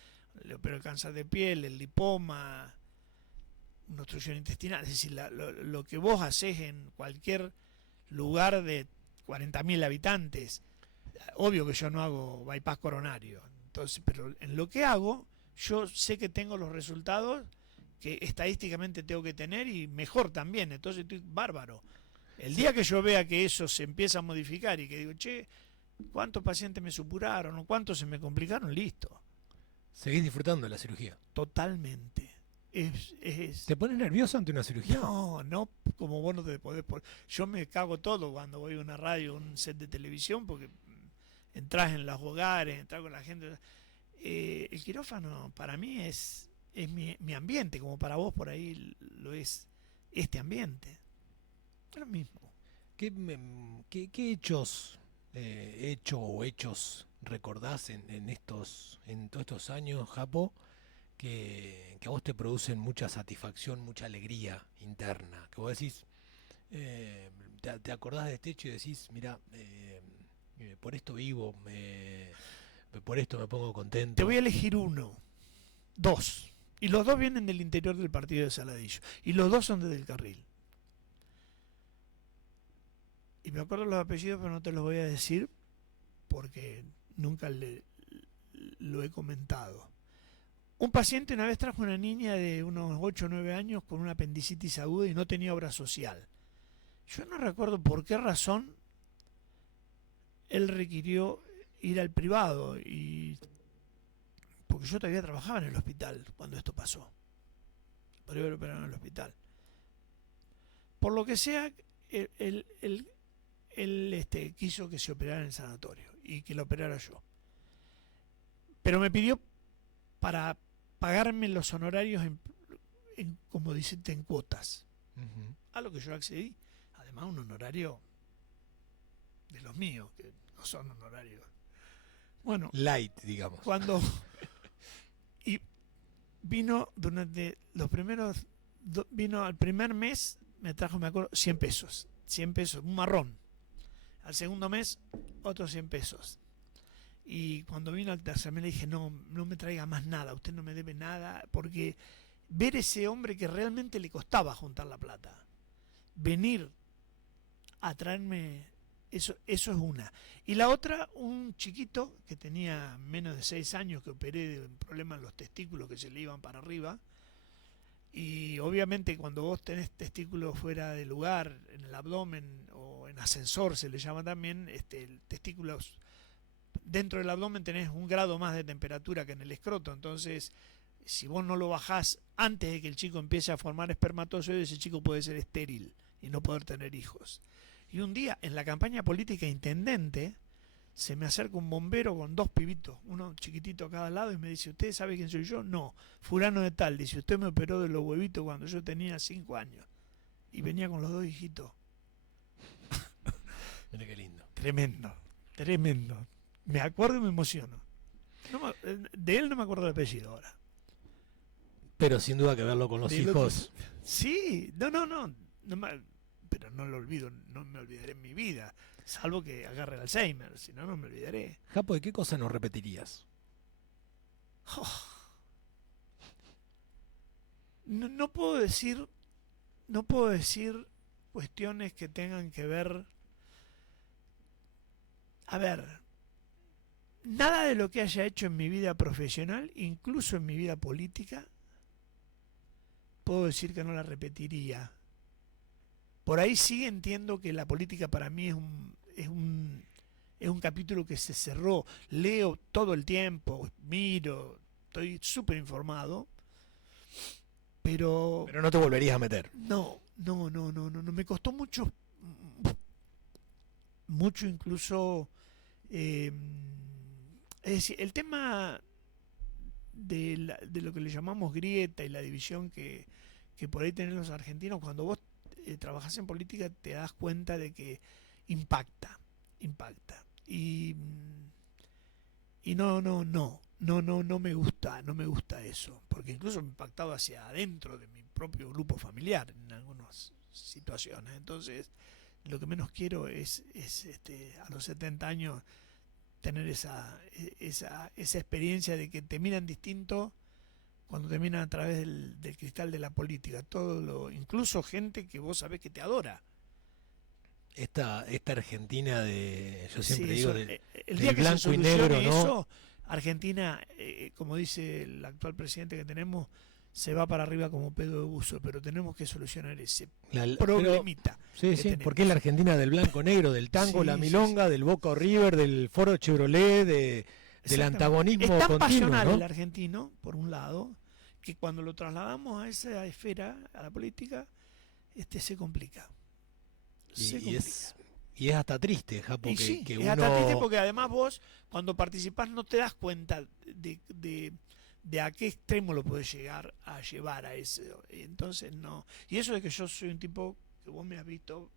le opero el cáncer de piel, el lipoma, una obstrucción intestinal. Es decir, lo que vos hacés en cualquier lugar de 40.000 habitantes, obvio que yo no hago bypass coronario, entonces, pero en lo que hago, yo sé que tengo los resultados que estadísticamente tengo que tener y mejor también, entonces estoy bárbaro. El día que yo vea que eso se empieza a modificar y que digo, che, ¿cuántos pacientes me supuraron o cuántos se me complicaron? Listo. Seguís disfrutando de la cirugía. Totalmente, ¿Te pones nervioso ante una cirugía? No, no, como vos no te podés yo me cago todo cuando voy a una radio, un set de televisión, porque entras en los hogares, entras con la gente. El quirófano para mí es mi ambiente, como para vos por ahí lo es este ambiente. Es lo mismo. ¿Qué hechos, o hechos recordás en todos estos años, Japo, que a vos te producen mucha satisfacción, mucha alegría interna? Que vos decís, te acordás de este hecho y decís, mira, por esto vivo, por esto me pongo Te contento. voy a elegir dos. Y los dos vienen del interior del partido de Saladillo. Y los dos son desde el Carril. Y me acuerdo los apellidos, pero no te los voy a decir porque nunca lo he comentado. Un paciente una vez trajo una niña de unos 8 o 9 años con una apendicitis aguda y no tenía obra social. Yo no recuerdo por qué razón él requirió ir al privado, porque yo todavía trabajaba en el hospital cuando esto pasó. Podría haber operado en el hospital. Por lo que sea, él quiso que se operara en el sanatorio y que lo operara yo. Pero me pidió para pagarme los honorarios como dicen, en cuotas. Ujú. A lo que yo accedí. Además, un honorario de los míos, que no son honorarios. Bueno, Light, digamos. cuando y vino durante los primeros vino al primer mes, me trajo, me acuerdo, 100 pesos, un marrón. Al segundo mes, otros 100 pesos. Y cuando vino al tercer mes le dije, no me traiga más nada, usted no me debe nada, porque ver ese hombre que realmente le costaba juntar la plata, venir a traerme, eso es una. Y la otra, un chiquito que tenía menos de 6 años, que operé de un problema en los testículos que se le iban para arriba. Y obviamente cuando vos tenés testículos fuera de lugar, en el abdomen o en ascensor se le llama también, testículos dentro del abdomen tenés 1 grado más de temperatura que en el escroto. Entonces, si vos no lo bajás antes de que el chico empiece a formar espermatozoides, ese chico puede ser estéril y no poder tener hijos. Y un día, en la campaña política intendente, se me acerca un bombero con 2 pibitos, uno chiquitito a cada lado, y me dice, ¿usted sabe quién soy yo? No, fulano de tal. Dice, usted me operó de los huevitos cuando yo tenía 5 años. Y venía con los 2 hijitos. Mira qué lindo. Tremendo, tremendo. Me acuerdo y me emociono. De él no me acuerdo el apellido ahora. Pero sin duda que verlo con los hijos. Sí, no pero no lo olvido, no me olvidaré en mi vida, salvo que agarre el Alzheimer, si no, no me olvidaré. Japo, ¿de qué cosa nos repetirías? No puedo decir cuestiones que tengan que ver. A ver, nada de lo que haya hecho en mi vida profesional, incluso en mi vida política, puedo decir que no la repetiría. Por ahí sí entiendo que la política para mí es un capítulo que se cerró. Leo todo el tiempo, miro, estoy súper informado, pero Pero no te volverías a meter. no, me costó mucho incluso, es decir, el tema de lo que le llamamos grieta y la división que por ahí tienen los argentinos, cuando vos trabajás en política te das cuenta de que impacta. Y no me gusta eso, porque incluso me ha impactado hacia adentro de mi propio grupo familiar en algunas situaciones. Entonces, lo que menos quiero es a los 70 años tener esa experiencia de que te miran distinto cuando te miran a través del cristal de la política. Incluso gente que vos sabés que te adora. Esta Argentina yo siempre Sí, digo, el del día que se blanco y solucione negro, ¿no? eso, Argentina, como dice el actual presidente que tenemos, se va para arriba como pedo de buzo, pero tenemos que solucionar ese problemita. Sí, que sí, tenemos. porque es la Argentina del blanco negro, del tango, Sí, la sí, milonga, del Boca River, del Foro Chevrolet, del Exactamente. antagonismo Es tan continuo, pasional ¿no? el argentino, por un lado, que cuando lo trasladamos a esa esfera, a la política, se complica. Se Y complica. y es hasta triste, Japo, Y sí, que es uno... hasta triste porque además vos, cuando participás, no te das cuenta de a qué extremo lo puedes llegar a llevar a eso. Entonces, no. Y eso de que yo soy un tipo que vos me has visto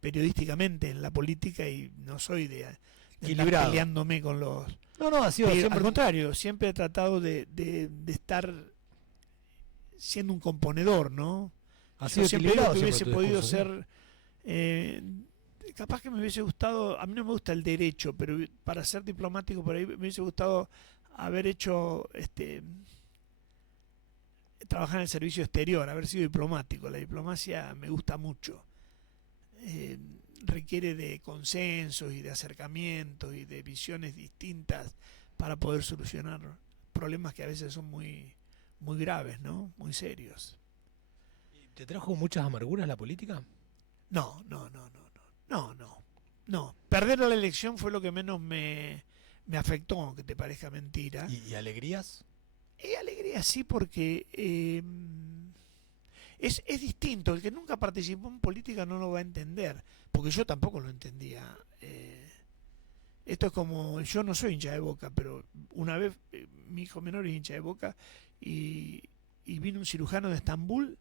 periodísticamente en la política y no soy de andar Equilibrado. peleándome con los... No, ha sido Pero, siempre... al contrario, siempre he tratado de estar siendo un componedor, ¿no? Ha Yo sido siempre equilibrado digo que siempre hubiese tu podido discurso, ¿sí? ser... capaz que me hubiese gustado, a mí no me gusta el derecho, pero para ser diplomático por ahí me hubiese gustado haber hecho trabajar en el servicio exterior, haber sido diplomático. La diplomacia me gusta mucho. Requiere de consensos y de acercamientos y de visiones distintas para poder solucionar problemas que a veces son muy, muy graves, ¿no? Muy serios. ¿Te trajo muchas amarguras la política? No. Perder la elección fue lo que menos me afectó, aunque te parezca mentira. Y alegrías? Y alegría sí, porque es distinto. El que nunca participó en política no lo va a entender, porque yo tampoco lo entendía. Esto es como, yo no soy hincha de Boca, pero una vez mi hijo menor es hincha de Boca y vino un cirujano de Estambul,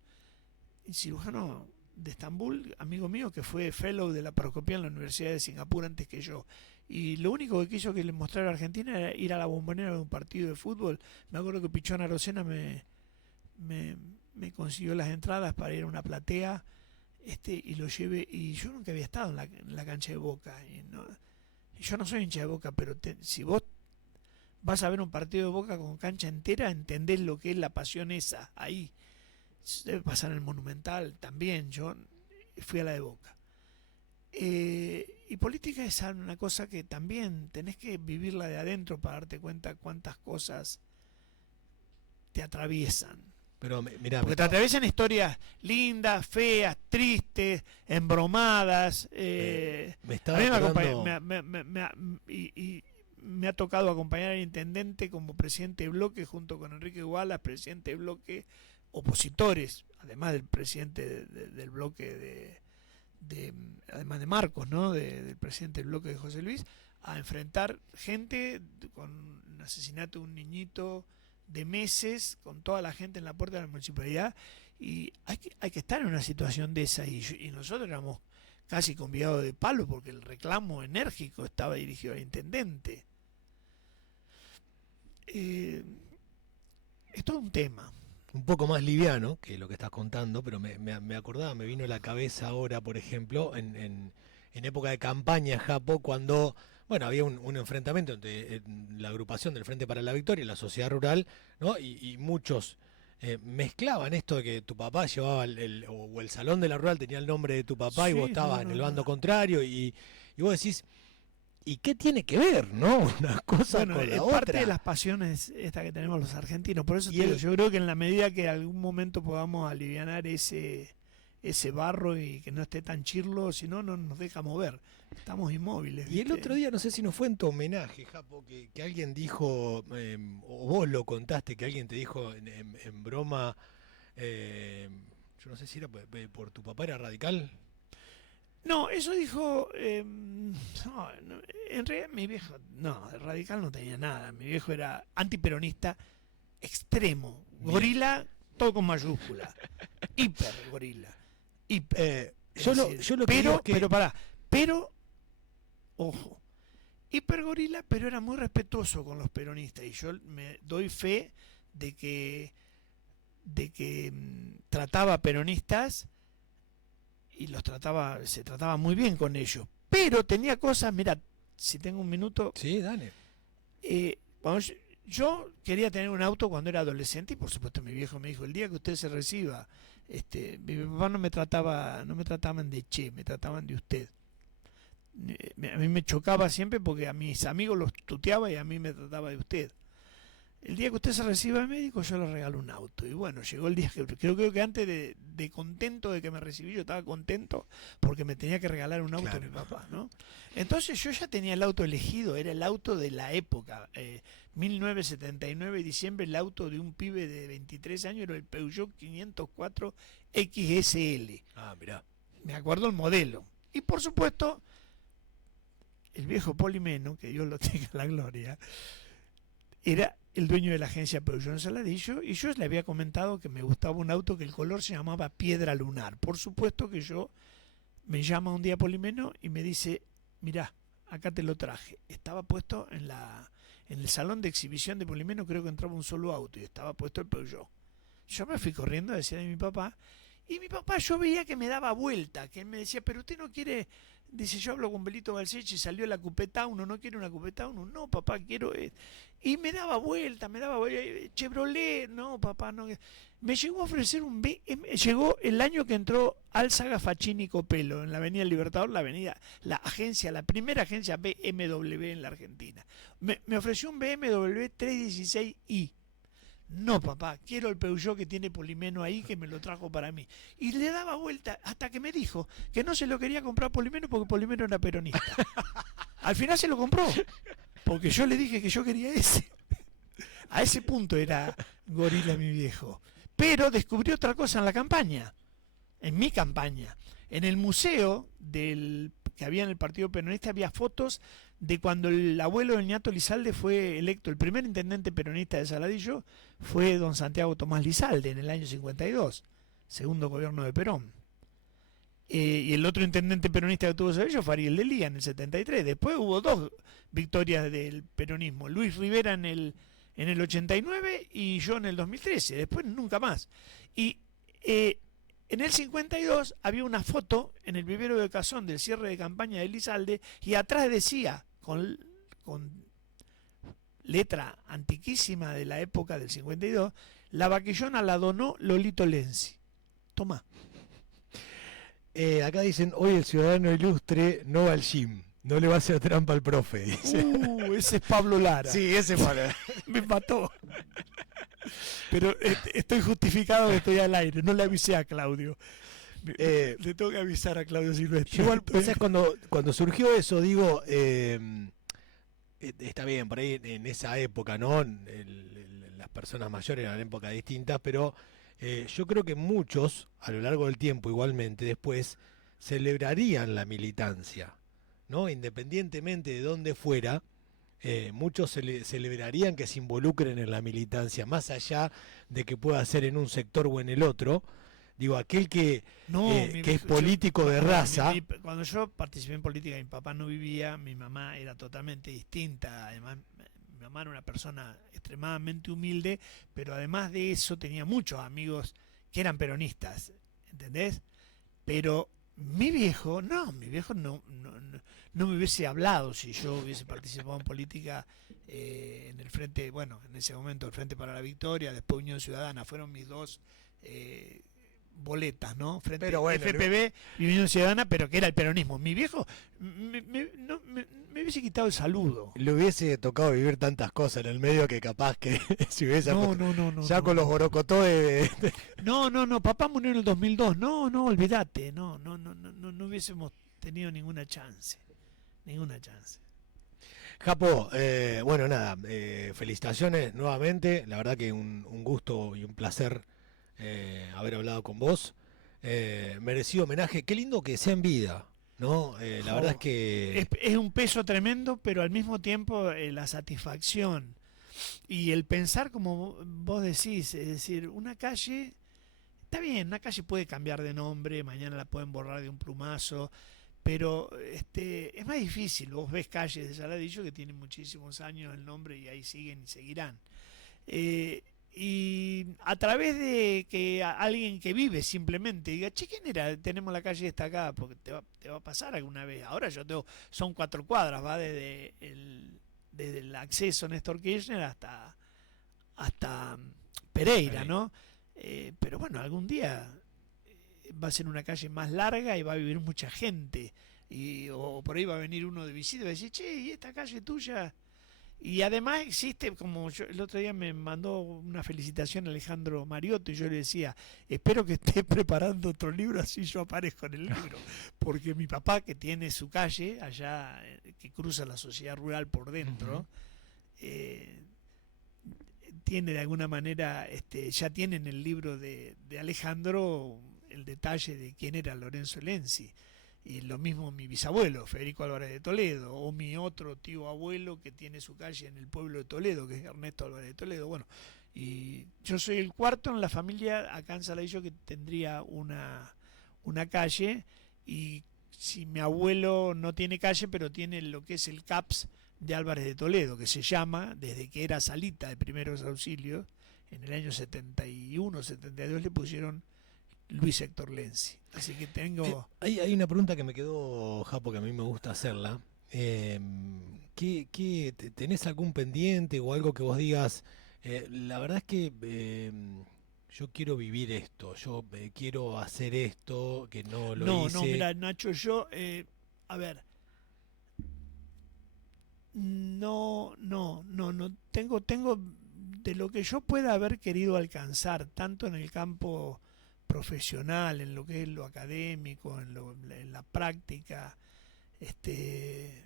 amigo mío, que fue fellow de la paroscopía en la Universidad de Singapur antes que yo. Y lo único que quiso que le mostrara a Argentina era ir a la Bombonera de un partido de fútbol. Me acuerdo que Pichón Arocena me consiguió las entradas para ir a una platea, y lo llevé. Y yo nunca había estado en la cancha de Boca. Y yo no soy hincha de Boca, pero si vos vas a ver un partido de Boca con cancha entera, entendés lo que es la pasión esa, ahí. Debe pasar en el Monumental también. Yo fui a la de Boca. Y política es una cosa que también tenés que vivirla de adentro para darte cuenta cuántas cosas te atraviesan. Pero mira, Porque te atraviesan historias lindas, feas, tristes, embromadas. me A estaba mí acordando... me ha tocado acompañar al intendente como presidente de bloque junto con Enrique Gualas, presidente de bloque, opositores, además del presidente del bloque además de Marcos, ¿no? Del presidente del bloque de José Luis, a enfrentar gente con un asesinato de un niñito de meses, con toda la gente en la puerta de la municipalidad, y hay que estar en una situación de esa, y nosotros éramos casi convidados de palo porque el reclamo enérgico estaba dirigido al intendente. Es todo un tema. Un poco más liviano que lo que estás contando, pero me acordaba, me vino a la cabeza ahora, por ejemplo, en época de campaña, Japo, cuando, bueno, había un enfrentamiento entre la agrupación del Frente para la Victoria y la sociedad rural, ¿no? Y muchos mezclaban esto de que tu papá llevaba o el salón de la rural tenía el nombre de tu papá y Sí, vos estabas no, en no, el bando no. contrario y vos decís, ¿y qué tiene que ver, no? Una cosa Bueno, con es la parte otra. de las pasiones esta que tenemos los argentinos. Por eso Y te digo, el- yo creo que en la medida que algún momento podamos alivianar ese barro y que no esté tan chirlo, si no, no nos deja mover. Estamos inmóviles. Y el ¿viste? otro día, no sé si no fue en tu homenaje, Japo, que alguien dijo, o vos lo contaste, que alguien te dijo en broma, yo no sé si era por tu papá era radical. No, eso dijo. En realidad mi viejo, no, radical no tenía nada. Mi viejo era antiperonista extremo. Bien. Gorila, todo con mayúscula. Hiper gorila. Hiper. Es decir, Yo lo que digo es que... pero, ojo, hiper gorila, pero era muy respetuoso con los peronistas. Y yo me doy fe de que, trataba peronistas y se trataba muy bien con ellos. Pero tenía cosas, mira, si tengo un minuto, Sí, dale. cuando yo quería tener un auto cuando era adolescente y por supuesto mi viejo me dijo, el día que usted se reciba, mi papá no me trataban de che, me trataban de usted. A mí me chocaba siempre porque a mis amigos los tuteaba y a mí me trataba de usted. el día que usted se reciba de médico yo le regalo un auto. Y bueno, llegó el día que creo que antes de contento de que me recibí, yo estaba contento porque me tenía que regalar un auto Claro. mi papá, ¿no? Entonces yo ya tenía el auto elegido, era el auto de la época. 1979, diciembre, el auto de un pibe de 23 años era el Peugeot 504 XSL. Ah, mirá. Me acuerdo el modelo. Y por supuesto, el viejo Polimeno, que Dios lo tenga en la gloria, era el dueño de la agencia Peugeot en Saladillo, y yo le había comentado que me gustaba un auto que el color se llamaba Piedra Lunar. Por supuesto que yo me llama un día Polimeno y me dice, mirá, acá te lo traje. Estaba puesto en el salón de exhibición de Polimeno, creo que entraba un solo auto y estaba puesto el Peugeot. Yo me fui corriendo a decir a mi papá, y mi papá yo veía que me daba vuelta, que él me decía, pero usted no quiere, dice, yo hablo con Belito Balsech y salió la Cupeta 1, ¿no quiere una Cupeta 1? No, papá, quiero... Y me daba vuelta, Chevrolet, no, papá, no. Me llegó a ofrecer un llegó el año que entró Álzaga Facchini Copelo en la Avenida Libertador, la primera agencia BMW en la Argentina. Me ofreció un BMW 316i. No, papá, quiero el Peugeot que tiene Polimeno ahí, que me lo trajo para mí. Y le daba vuelta hasta que me dijo que no se lo quería comprar Polimeno porque Polimeno era peronista. Al final se lo compró, porque yo le dije que yo quería ese. A ese punto era gorila mi viejo. Pero descubrió otra cosa en la campaña, en mi campaña. En el museo que había en el Partido Peronista había fotos de cuando el abuelo del ñato Lizalde fue electo, el primer intendente peronista de Saladillo fue don Santiago Tomás Lizalde en el año 52, segundo gobierno de Perón. Y el otro intendente peronista que tuvo Saladillo fue Ariel de Lía en el 73. Después hubo dos victorias del peronismo, Luis Rivera en el 89 y yo en el 2013, después nunca más. Y en el 52 había una foto en el vivero de Cazón del cierre de campaña de Lizalde y atrás decía, con letra antiquísima de la época del 52, la vaquillona la donó Lolito Lenzi. Tomá. Acá dicen, hoy el ciudadano ilustre no va al gym. No le va a hacer trampa al profe, dice. Ese es Pablo Lara. Sí, ese Pablo. Me mató. Pero estoy justificado que estoy al aire. No le avisé a Claudio. Le tengo que avisar a Claudio Silvestre. Igual, pues, cuando surgió eso, digo, está bien, por ahí en esa época, ¿no? Las personas mayores eran épocas distintas, pero yo creo que muchos, a lo largo del tiempo igualmente, después, celebrarían la militancia, ¿no? Independientemente de dónde fuera, muchos celebrarían que se involucren en la militancia, más allá de que pueda ser en un sector o en el otro. Digo, aquel que es político de raza. Cuando yo participé en política, mi papá no vivía, mi mamá era totalmente distinta. Además, mi mamá era una persona extremadamente humilde, pero además de eso tenía muchos amigos que eran peronistas, ¿entendés? Pero mi viejo no me hubiese hablado si yo hubiese participado en política en el Frente, bueno, en ese momento el Frente para la Victoria, después Unión Ciudadana, fueron mis dos boletas, ¿no? Frente Pero bueno, FPV y Unión Ciudadana, pero que era el peronismo. Mi viejo me hubiese quitado el saludo. Le hubiese tocado vivir tantas cosas en el medio que capaz que si hubiese con los borocotó No, papá murió en el 2002. No, olvídate. No hubiésemos tenido ninguna chance. Japo, bueno, nada, felicitaciones nuevamente. La verdad que un gusto y un placer haber hablado con vos. Merecido homenaje. Qué lindo que sea en vida, ¿no? La verdad es que... Es un peso tremendo, pero al mismo tiempo la satisfacción y el pensar como vos decís, es decir, una calle... Está bien, una calle puede cambiar de nombre, mañana la pueden borrar de un plumazo, pero es más difícil. Vos ves calles de Saladillo que tienen muchísimos años el nombre y ahí siguen y seguirán. Y a través de que alguien que vive simplemente diga, che, ¿quién era? Tenemos la calle esta acá, porque te va a pasar alguna vez. Ahora son 4 cuadras, va desde el acceso Néstor Kirchner hasta Pereira, ¿no? Pero bueno, algún día va a ser una calle más larga y va a vivir mucha gente. O por ahí va a venir uno de visita y va a decir, che, ¿y esta calle tuya? Y además existe, como yo, el otro día me mandó una felicitación Alejandro Mariotto y yo le decía, espero que esté preparando otro libro así yo aparezco en el libro. Porque mi papá, que tiene su calle allá, que cruza la sociedad rural por Ujú. dentro, eh, tiene de alguna manera, ya tiene en el libro de Alejandro el detalle de quién era Lorenzo Lenzi. Y lo mismo mi bisabuelo, Federico Álvarez de Toledo, o mi otro tío abuelo que tiene su calle en el pueblo de Toledo, que es Ernesto Álvarez de Toledo. Bueno, y yo soy el cuarto en la familia acá en Saladillo que tendría una calle, y si mi abuelo no tiene calle, pero tiene lo que es el CAPS de Álvarez de Toledo, que se llama, desde que era salita de primeros auxilios, en el año 71, 72 le pusieron Luis Héctor Lenzi. Así que tengo... Hay una pregunta que me quedó, Japo, que a mí me gusta hacerla. ¿Tenés algún pendiente o algo que vos digas? La verdad es que yo quiero vivir esto, yo quiero hacer esto, que no lo No, no, hice. mira, Nacho, yo, a ver, no, tengo de lo que yo pueda haber querido alcanzar, tanto en el campo profesional, en lo que es lo académico, en la práctica, este,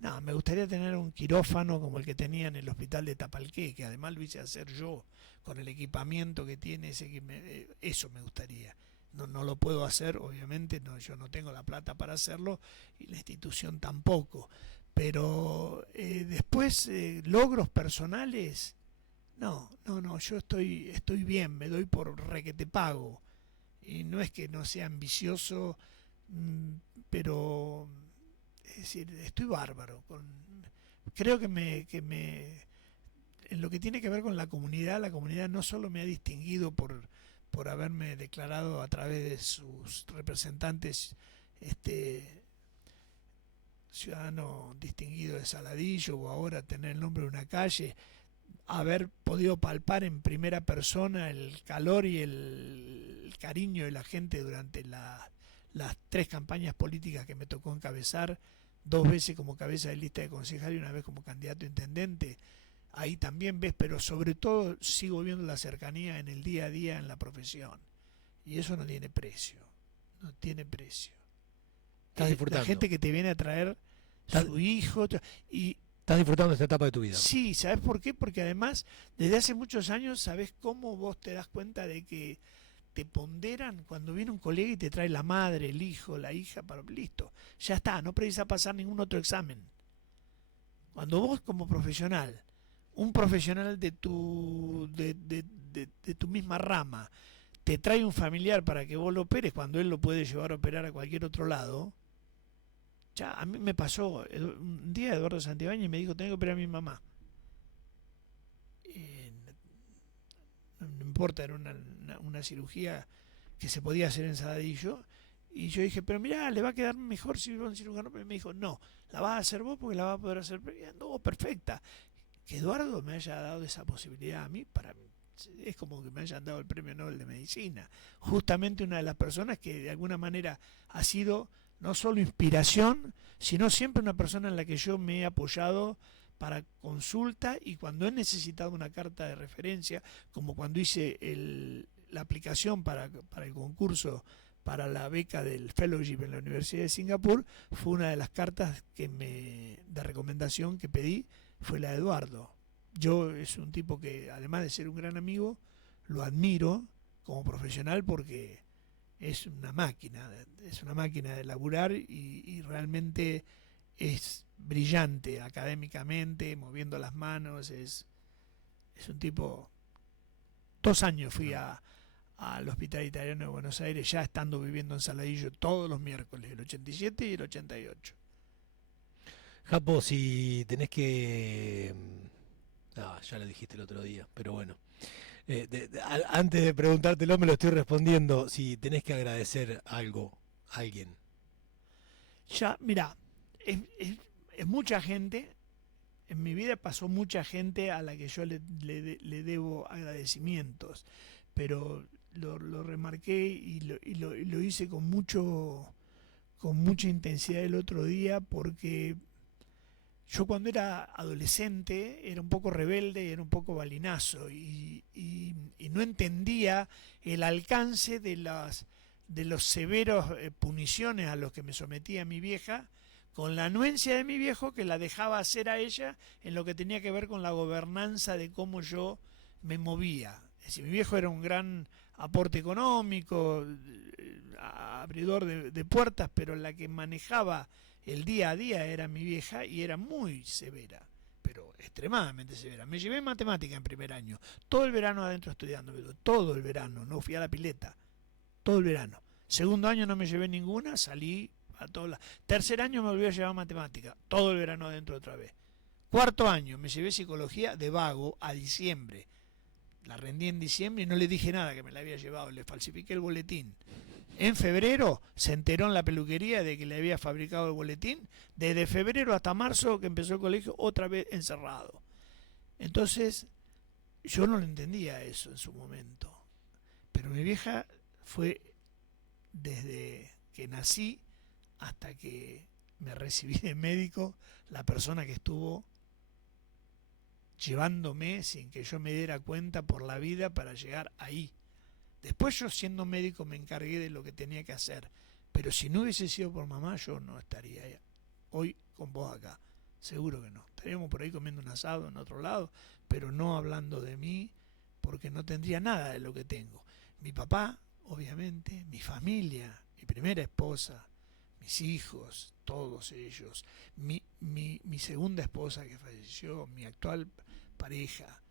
no, me gustaría tener un quirófano como el que tenía en el hospital de Tapalqué, que además lo hice hacer yo, con el equipamiento que tiene, eso me gustaría. No, no lo puedo hacer, obviamente, no, yo no tengo la plata para hacerlo y la institución tampoco. Pero después, logros personales, no, yo estoy bien, me doy por re que te pago. Y no es que no sea ambicioso, mm, pero es decir, estoy bárbaro. Creo en lo que tiene que ver con la comunidad no solo me ha distinguido por haberme declarado a través de sus representantes este ciudadano distinguido de Saladillo, o ahora tener el nombre de una calle, haber podido palpar en primera persona el calor y el cariño de la gente durante las tres campañas políticas que me tocó encabezar, dos veces como cabeza de lista de concejal y una vez como candidato a intendente. Ahí también ves, pero sobre todo sigo viendo la cercanía en el día a día en la profesión. Y eso no tiene precio, no tiene precio. Estás La disfrutando. gente que te viene a traer Estás, su hijo, y estás disfrutando de esta etapa de tu vida. sí, ¿sabes por qué? Porque además, desde hace muchos años, ¿sabes cómo vos te das cuenta de que te ponderan cuando viene un colega y te trae la madre, el hijo, la hija, para listo? Ya está, no precisa pasar ningún otro examen. Cuando vos como profesional, un profesional de tu misma rama, te trae un familiar para que vos lo operes cuando él lo puede llevar a operar a cualquier otro lado, ya a mí me pasó, un día Eduardo Santibáñez me dijo, tengo que operar a mi mamá. Eh, no importa, era una cirugía que se podía hacer en Saladillo. Y yo dije, pero mira, le va a quedar mejor si va a un cirujano. Pero me dijo, no, la vas a hacer vos porque la vas a poder hacer. No, perfecta. Que Eduardo me haya dado esa posibilidad a mí, para mí, es como que me hayan dado el premio Nobel de Medicina. Justamente una de las personas que de alguna manera ha sido no solo inspiración, sino siempre una persona en la que yo me he apoyado para consulta, y cuando he necesitado una carta de referencia, como cuando hice la aplicación para el concurso para la beca del fellowship en la Universidad de Singapur, fue una de las cartas de recomendación que pedí, fue la de Eduardo. Yo es un tipo que, además de ser un gran amigo, lo admiro como profesional porque es una máquina de laburar, y realmente es brillante académicamente, moviendo las manos, es un tipo... 2 años fui al Hospital Italiano de Buenos Aires, ya estando viviendo en Saladillo todos los miércoles, el 87 y el 88. Japo, si tenés que... ya lo dijiste el otro día, pero bueno. Antes de preguntártelo, me lo estoy respondiendo. Si tenés que agradecer algo a alguien. Ya, mira, es mucha gente. En mi vida pasó mucha gente a la que yo le debo agradecimientos, pero lo remarqué y lo hice con mucha intensidad el otro día, porque yo cuando era adolescente era un poco rebelde, era un poco balinazo y no entendía el alcance de los severos puniciones a los que me sometía mi vieja, con la anuencia de mi viejo que la dejaba hacer a ella en lo que tenía que ver con la gobernanza de cómo yo me movía. Es decir, mi viejo era un gran aporte económico, abridor de puertas, pero la que manejaba el día a día era mi vieja y era muy severa, pero extremadamente severa. Me llevé matemática en primer año, todo el verano adentro estudiando, todo el verano, no fui a la pileta, todo el verano. Segundo año no me llevé ninguna, salí a todas las... Tercer año me volví a llevar matemática, todo el verano adentro otra vez. Cuarto año me llevé psicología de vago a diciembre. La rendí en diciembre y no le dije nada que me la había llevado, le falsifiqué el boletín. En febrero se enteró en la peluquería de que le había fabricado el boletín. Desde febrero hasta marzo que empezó el colegio, otra vez encerrado. Entonces, yo no lo entendía eso en su momento. Pero mi vieja fue desde que nací hasta que me recibí de médico la persona que estuvo llevándome sin que yo me diera cuenta por la vida para llegar ahí. Después yo siendo médico me encargué de lo que tenía que hacer, pero si no hubiese sido por mamá yo no estaría hoy con vos acá, seguro que no. Estaríamos por ahí comiendo un asado en otro lado, pero no hablando de mí porque no tendría nada de lo que tengo. Mi papá, obviamente, mi familia, mi primera esposa, mis hijos, todos ellos, mi segunda esposa que falleció, mi actual pareja,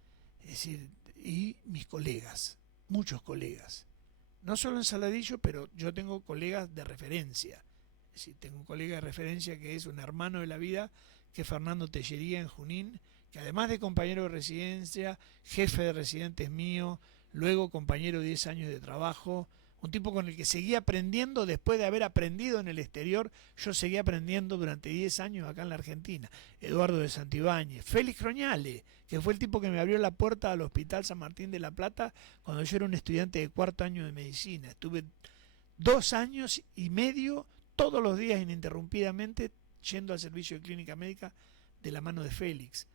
es decir, y mis colegas, muchos colegas. No solo en Saladillo, pero yo tengo colegas de referencia. Es decir, tengo un colega de referencia que es un hermano de la vida, que es Fernando Tellería en Junín, que además de compañero de residencia, jefe de residentes mío, luego compañero de 10 años de trabajo, un tipo con el que seguí aprendiendo después de haber aprendido en el exterior, yo seguí aprendiendo durante 10 años acá en la Argentina. Eduardo de Santibáñez, Félix Croñale, que fue el tipo que me abrió la puerta al Hospital San Martín de la Plata cuando yo era un estudiante de cuarto año de medicina. Estuve 2 años y medio, todos los días ininterrumpidamente, yendo al servicio de clínica médica de la mano de Félix.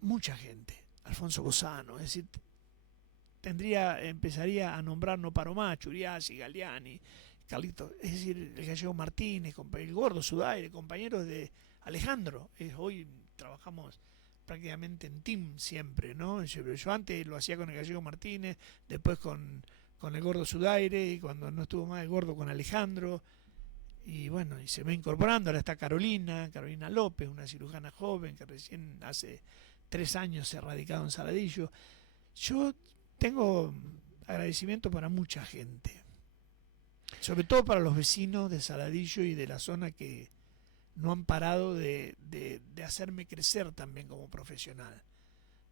Mucha gente, Alfonso Bozano, es decir, empezaría a nombrar Noparomá, Churiasi, Galiani, Carlito, es decir, el Gallego Martínez, el Gordo Sudaire, compañeros de Alejandro. Hoy trabajamos prácticamente en team siempre, ¿no? Yo antes lo hacía con el Gallego Martínez, después con el Gordo Sudaire, y cuando no estuvo más el Gordo con Alejandro, y bueno, y se va incorporando. Ahora está Carolina López, una cirujana joven que recién hace 3 años se ha radicado en Saladillo. Yo tengo agradecimiento para mucha gente, sobre todo para los vecinos de Saladillo y de la zona que no han parado de hacerme crecer también como profesional.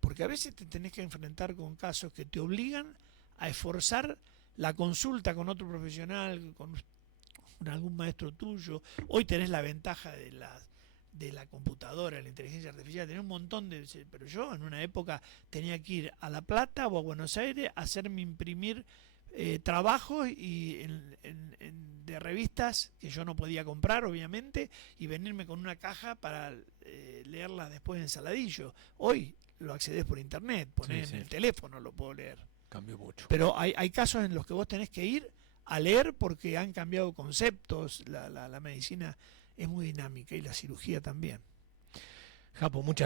Porque a veces te tenés que enfrentar con casos que te obligan a esforzar la consulta con otro profesional, con algún maestro tuyo. Hoy tenés la ventaja de la computadora, la inteligencia artificial, tenés un montón de... Pero yo en una época tenía que ir a La Plata o a Buenos Aires a hacerme imprimir trabajos y de revistas que yo no podía comprar, obviamente, y venirme con una caja para leerlas después en Saladillo. Hoy lo accedes por internet, ponés en el teléfono, lo puedo leer. Cambió mucho. Pero hay casos en los que vos tenés que ir a leer porque han cambiado conceptos, la medicina es muy dinámica y la cirugía también. Japo, muchas gracias.